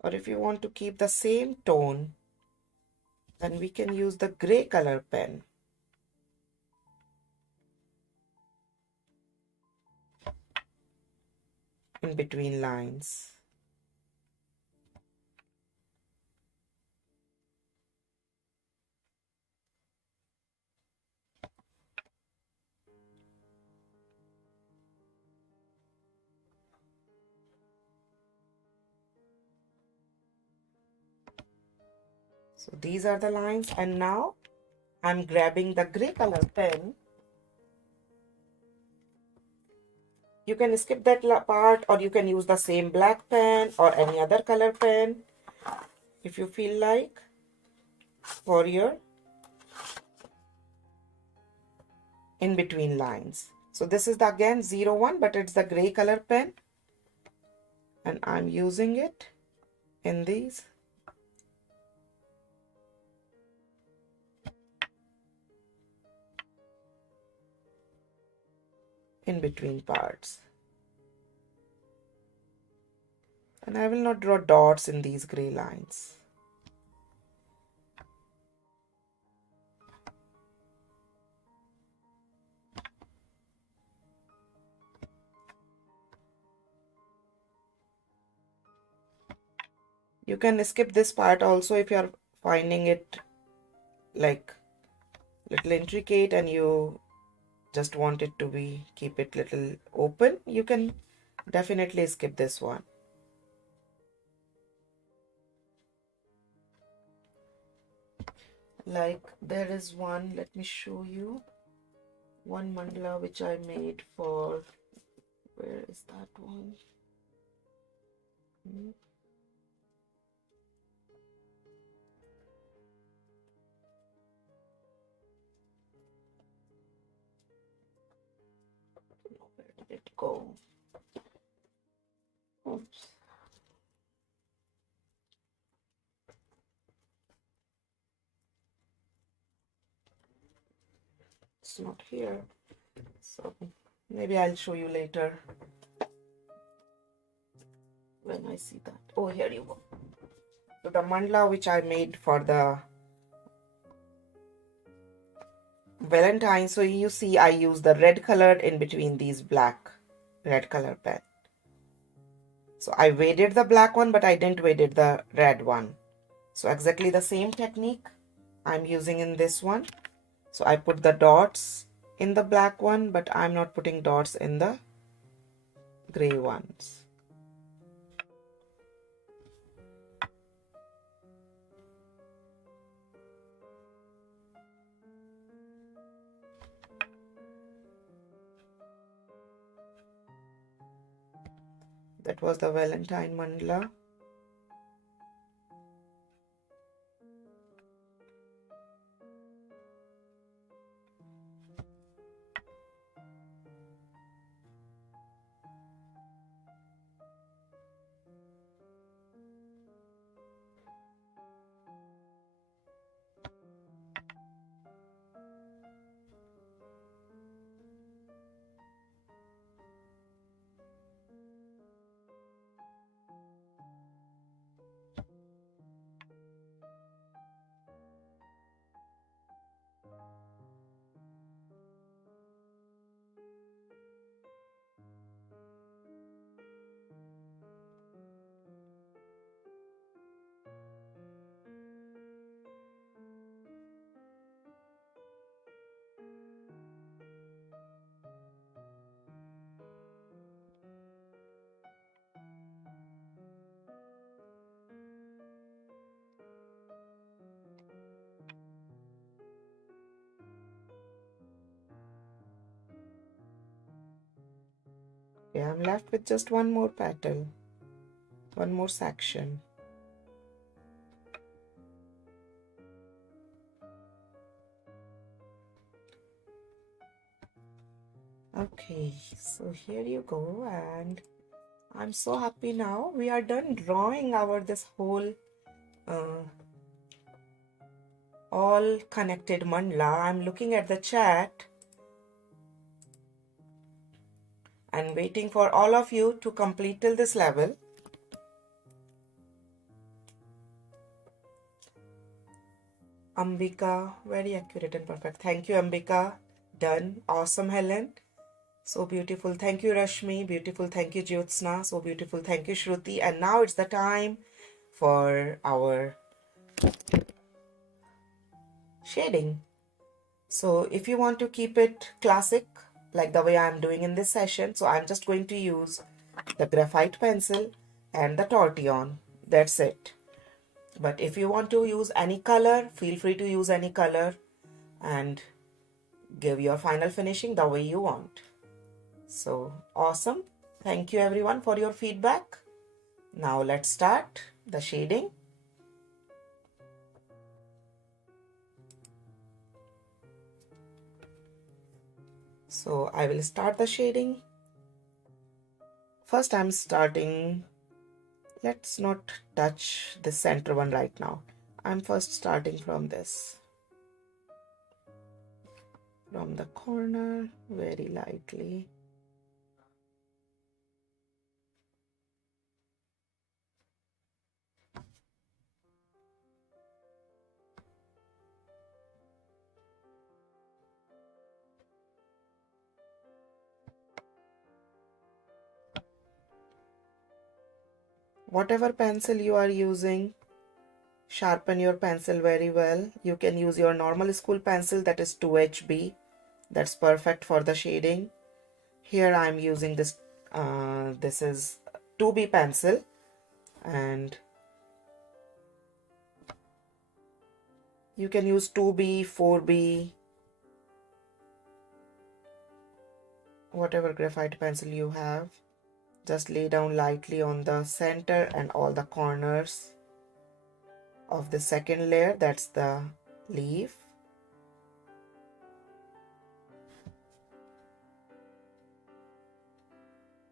Or if you want to keep the same tone, then we can use the gray color pen. In between lines. So these are the lines, and now I'm grabbing the gray color pen. You can skip that part, or you can use the same black pen or any other color pen if you feel like, for your in between lines. So this is the again 01, but it's the gray color pen, and I'm using it in these in between parts. And I will not draw dots in these gray lines. You can skip this part also if you're finding it like little intricate and you just want it to be keep it little open. You can definitely skip this one. Like there is one, let me show you one mandala which I made for, where is that one? Where did it go? Oops. It's not here. So maybe I'll show you later when I see that. Oh, here you go. So the mandala which I made for the Valentine. So you see I use the red color in between these black red color pen. So I weighted the black one, but I didn't weighted the red one. So exactly the same technique I'm using in this one. So I put the dots in the black one, but I'm not putting dots in the gray ones. That was the Valentine mandala. Okay, I'm left with just one more petal, one more section. Okay, so here you go, and I'm so happy now. We are done drawing our this whole all connected mandala. I'm looking at the chat and waiting for all of you to complete till this level. Ambika, very accurate and perfect. Thank you, Ambika. Done. Awesome, Helen. So beautiful. Thank you, Rashmi. Beautiful. Thank you, Jyotsna. So beautiful. Thank you, Shruti. And now it's the time for our shading. So if you want to keep it classic, like the way I'm doing in this session, so I'm just going to use the graphite pencil and the tortillon. That's it. But if you want to use any color, feel free to use any color and give your final finishing the way you want. So awesome. Thank you everyone for your feedback. Now let's start the shading. So I will start the shading. First I'm starting, let's not touch the center one right now. I'm first starting from this. From the corner, very lightly. Whatever pencil you are using, sharpen your pencil very well. You can use your normal school pencil, that is 2HB. That's perfect for the shading. Here I'm using this, this is 2B pencil, and you can use 2B, 4B, whatever graphite pencil you have. Just lay down lightly on the center and all the corners of the second layer, that's the leaf.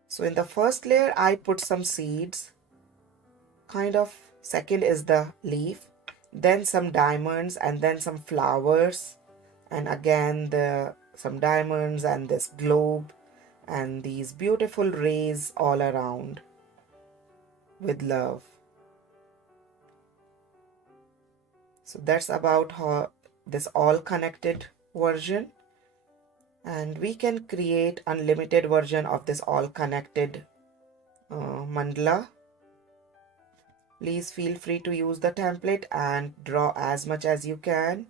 So in the first layer I put some seeds, kind of. Second is the leaf, then some diamonds, and then some flowers, and again some diamonds and this globe and these beautiful rays all around with love. So that's about how this all connected version, and we can create unlimited version of this all connected mandala. Please feel free to use the template and draw as much as you can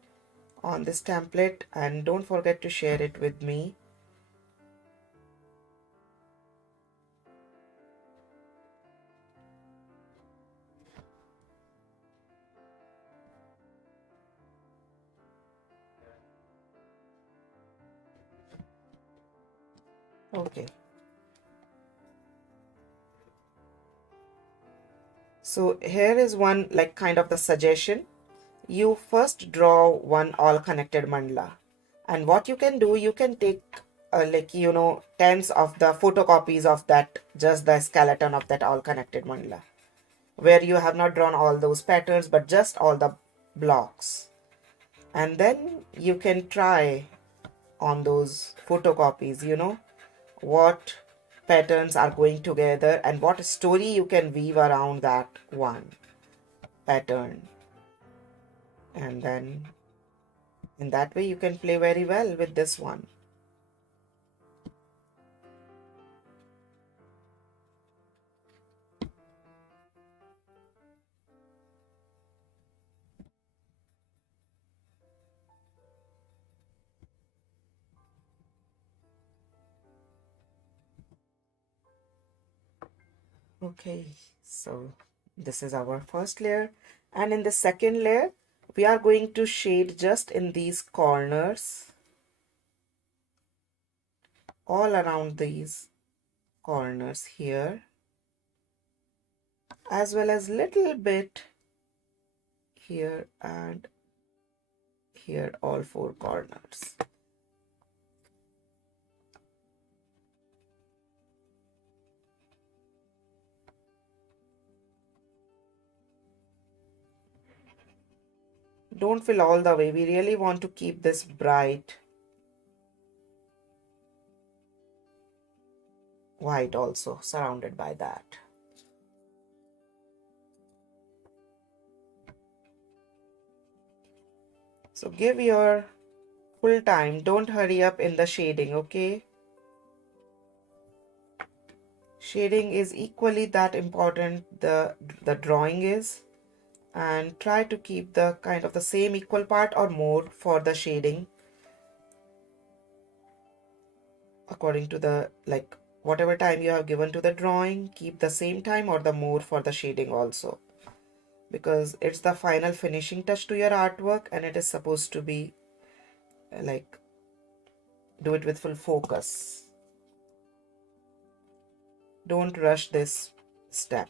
on this template, and don't forget to share it with me. Okay. So here is one like kind of the suggestion. You first draw one all connected mandala, and what you can do, you can take like tens of the photocopies of that, just the skeleton of that all connected mandala, where you have not drawn all those patterns but just all the blocks, and then you can try on those photocopies what patterns are going together and what story you can weave around that one pattern, and then in that way you can play very well with this one. Okay, so this is our first layer, and in the second layer we are going to shade just in these corners, all around these corners here, as well as little bit here and here, all four corners. Don't fill all the way, we really want to keep this bright white also surrounded by that. So give your full time. Don't hurry up in the shading, okay? Shading is equally that important the drawing is, and try to keep the kind of the same equal part or more for the shading according to the like whatever time you have given to the drawing, keep the same time or the more for the shading also, because it's the final finishing touch to your artwork and it is supposed to be like do it with full focus. Don't rush this step.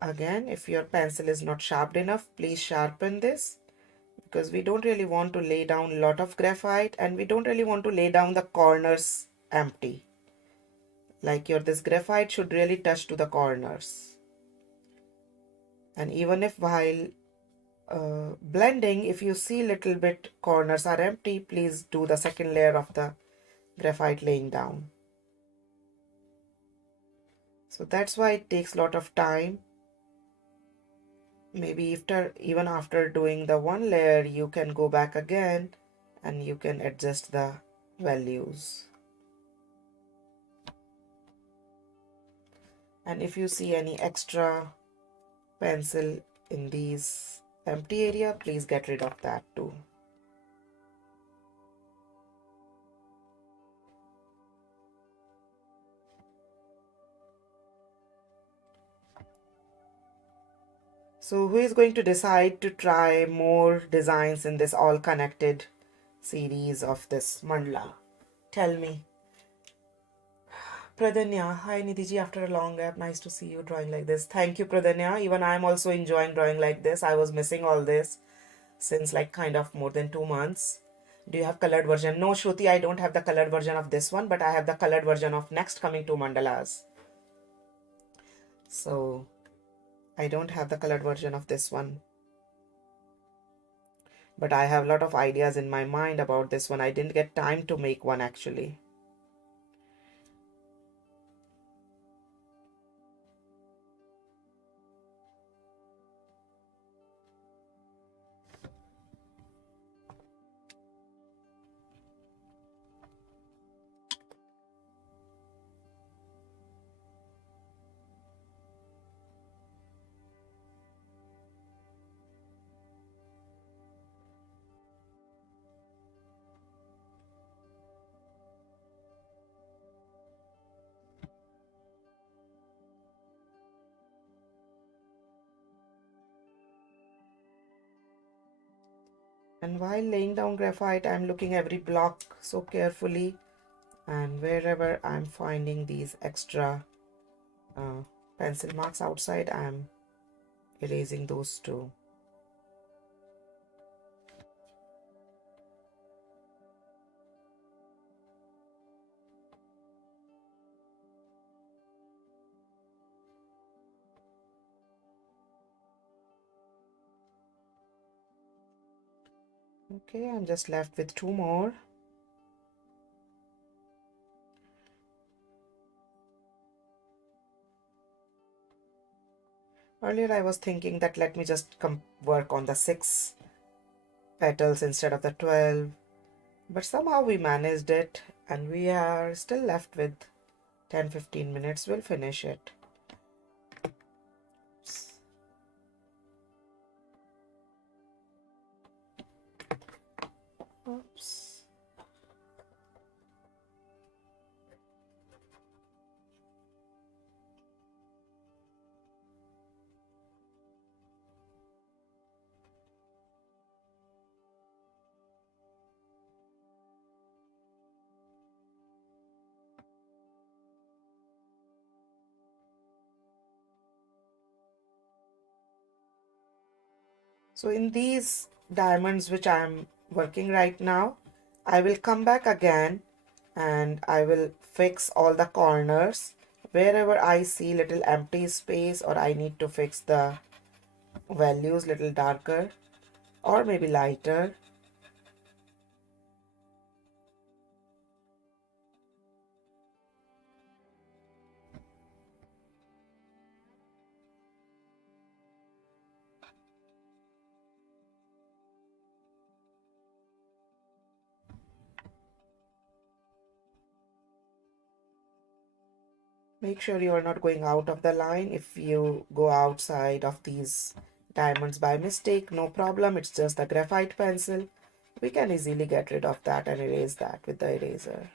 Again, if your pencil is not sharp enough, please sharpen this, because we don't really want to lay down a lot of graphite and we don't really want to lay down the corners empty. Like this graphite should really touch to the corners. And even if while blending, if you see little bit corners are empty, please do the second layer of the graphite laying down. So that's why it takes a lot of time. Maybe even after doing the one layer, you can go back again and you can adjust the values. And if you see any extra pencil in these empty area, please get rid of that too. So who is going to decide to try more designs in this all connected series of this mandala? Tell me. Pradanya, hi Nidhi, after a long gap, nice to see you drawing like this. Thank you, Pradanya. Even I'm also enjoying drawing like this. I was missing all this since like kind of more than 2 months. Do you have colored version? No, Shruti, I don't have the colored version of this one, but I have the colored version of next coming 2 mandalas. So I don't have the colored version of this one. But I have a lot of ideas in my mind about this one. I didn't get time to make one actually. And while laying down graphite, I'm looking every block so carefully, and wherever I'm finding these extra pencil marks outside, I'm erasing those too. Okay, I'm just left with 2 more. Earlier I was thinking that let me just work on the 6 petals instead of the 12, but somehow we managed it and we are still left with 10-15 minutes. We'll finish it. Oops. So in these diamonds which I am working right now, I will come back again and I will fix all the corners wherever I see little empty space, or I need to fix the values little darker or maybe lighter. Make sure you are not going out of the line. If you go outside of these diamonds by mistake, no problem. It's just the graphite pencil. We can easily get rid of that and erase that with the eraser.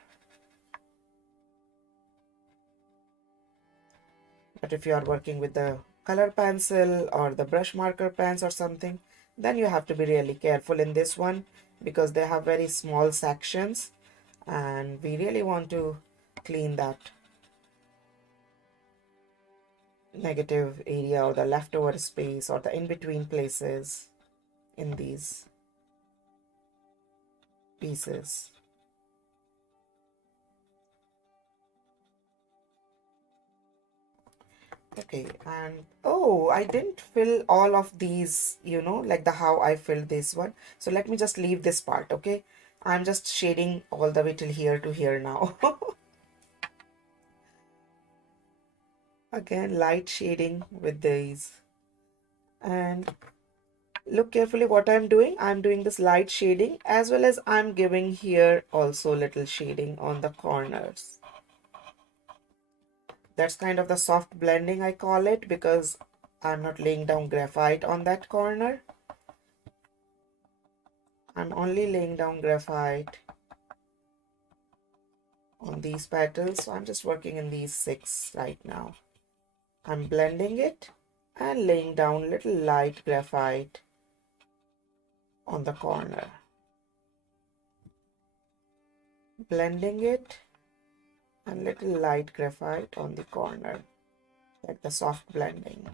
But if you are working with the color pencil or the brush marker pens or something, then you have to be really careful in this one because they have very small sections and we really want to clean that negative area or the leftover space or the in-between places in these pieces. Okay, and oh, I didn't fill all of these, like the how I filled this one. So let me just leave this part, okay? I'm just shading all the way till here to here now. Again, light shading with these. And look carefully what I'm doing. I'm doing this light shading as well as I'm giving here also little shading on the corners. That's kind of the soft blending I call it because I'm not laying down graphite on that corner. I'm only laying down graphite on these petals. So I'm just working in these 6 right now. I'm blending it and laying down little light graphite on the corner. Blending it and little light graphite on the corner, like the soft blending.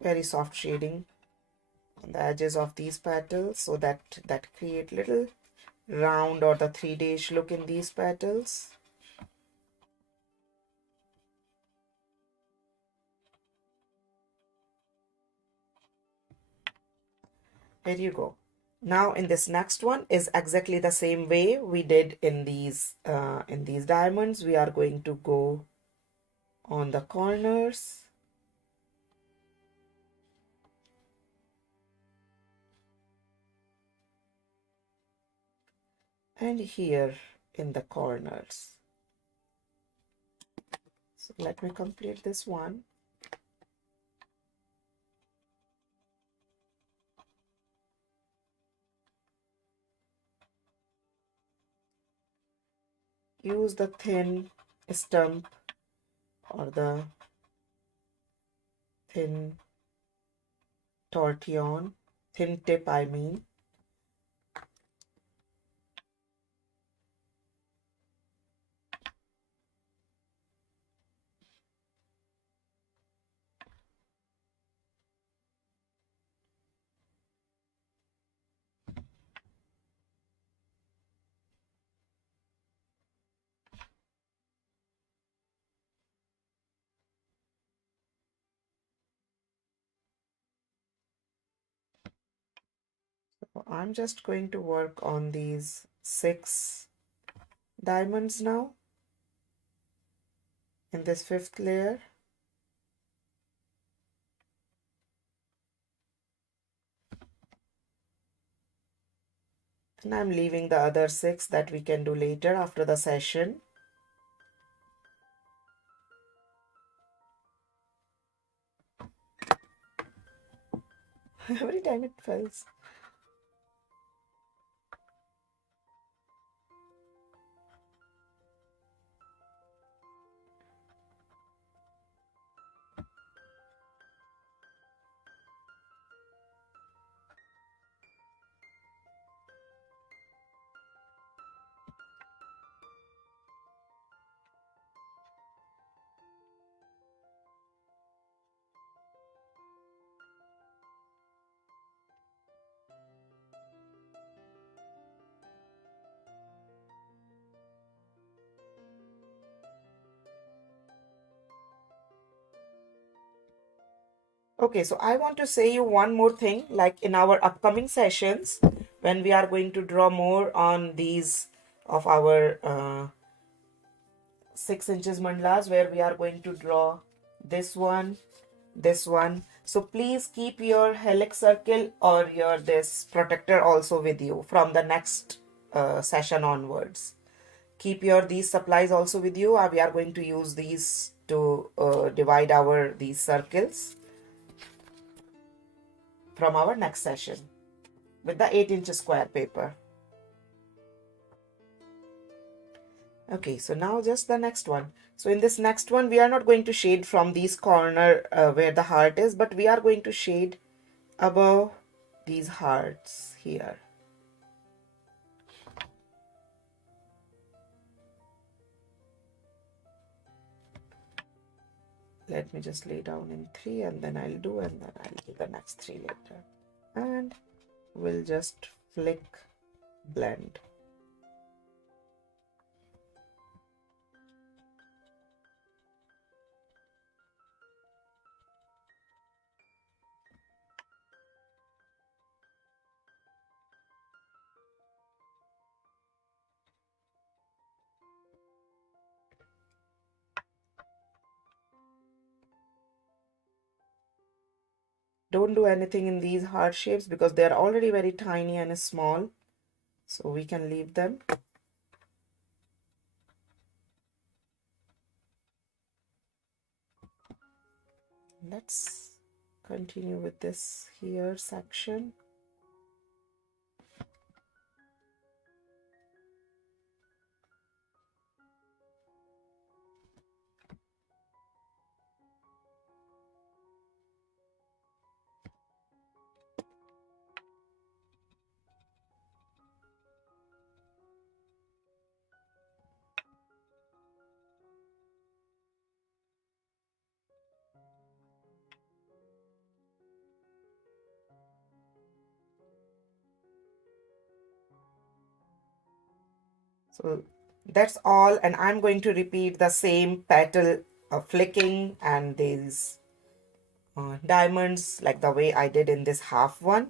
Very soft shading on the edges of these petals so that create little round or the 3D-ish look in these petals. Here you go. Now in this next one is exactly the same way we did in these diamonds. We are going to go on the corners and here in the corners. So let me complete this one. Use the thin stump or the thin tortillon, thin tip I mean. So I'm just going to work on these 6 diamonds now in this 5th layer. And I'm leaving the other 6 that we can do later after the session. Every time it falls. Okay, so I want to say you one more thing, like in our upcoming sessions, when we are going to draw more on these of our 6 inches mandalas, where we are going to draw this one, this one. So please keep your helix circle or your this protector also with you from the next session onwards. Keep your these supplies also with you. We are going to use these to divide our these circles from our next session with the 8-inch square paper. Okay, so now just the next one. So in this next one, we are not going to shade from these corner where the heart is, but we are going to shade above these hearts here. Let me just lay down in 3 and then I'll do, and then I'll do the next 3 later. And we'll just flick blend. Don't do anything in these heart shapes because they are already very tiny and small, so we can leave them. Let's continue with this here section. So that's all, and I'm going to repeat the same petal flicking and these diamonds like the way I did in this half one.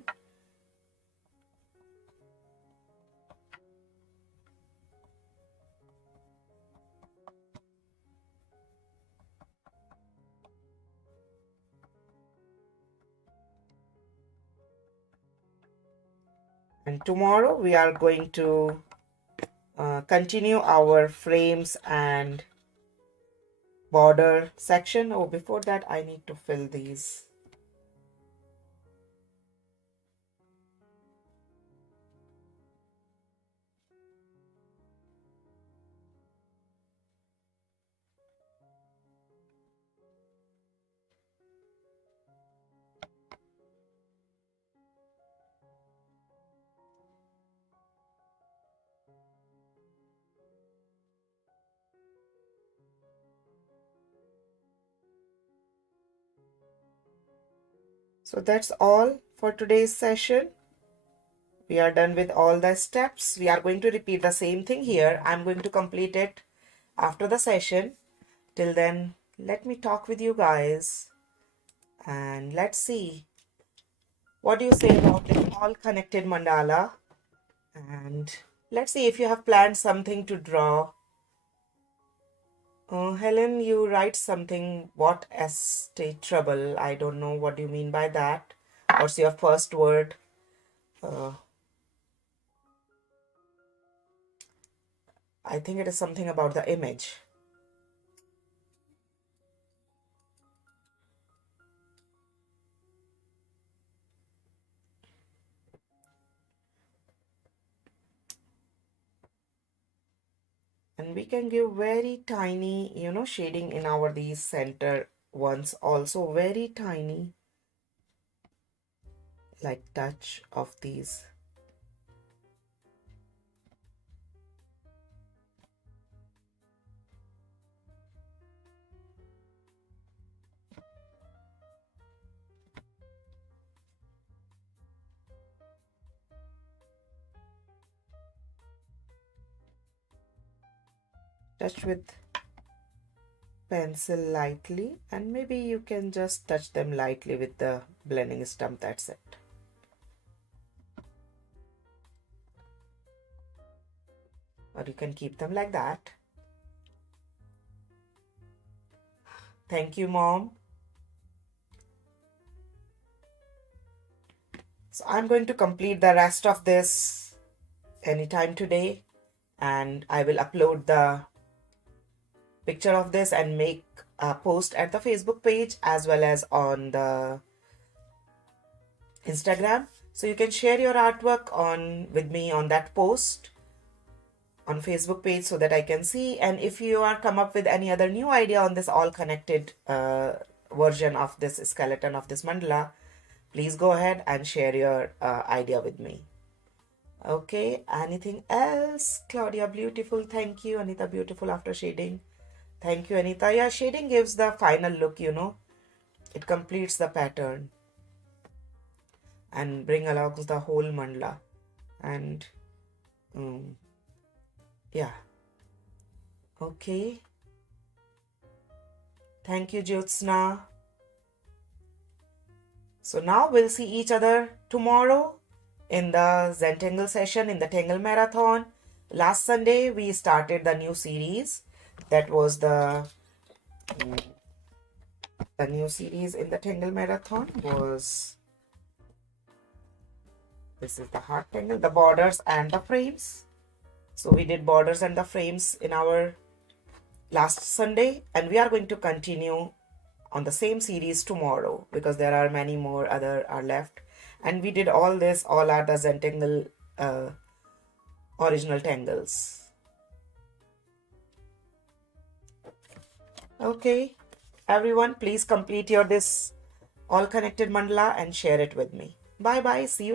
And tomorrow we are going to continue our frames and border section. Oh, before that I need to fill these. So that's all for today's session. We are done with all the steps. We are going to repeat the same thing here. I'm going to complete it after the session. Till then, let me talk with you guys and let's see what do you say about this all connected mandala. And let's see if you have planned something to draw. Helen, you write something, what estate trouble? I don't know what do you mean by that. What's your first word? I think it is something about the image. And we can give very tiny, shading in our these center ones also, very tiny, like touch of these. Touch with pencil lightly, and maybe you can just touch them lightly with the blending stump. That's it. Or you can keep them like that. Thank you, Mom. So I'm going to complete the rest of this anytime today, and I will upload the picture of this and make a post at the Facebook page as well as on the Instagram. So you can share your artwork on with me on that post on Facebook page so that I can see. And if you are come up with any other new idea on this all connected version of this skeleton of this mandala, please go ahead and share your idea with me. Okay, anything else? Claudia, beautiful. Thank you. Anita, beautiful after shading. Thank you, Anita. Yeah, shading gives the final look, you know. It completes the pattern and bring along the whole mandala. And yeah. Okay. Thank you, Jyotsna. So now we'll see each other tomorrow in the Zentangle session in the Tangle Marathon. Last Sunday we started the new series. That was the new series in the Tangle Marathon was this is the heart tangle, the borders and the frames. So we did borders and the frames in our last Sunday, and we are going to continue on the same series tomorrow because there are many more other are left, and we did all this all are the Zentangle original tangles. Okay, everyone, please complete your this all connected mandala and share it with me. Bye bye, see you.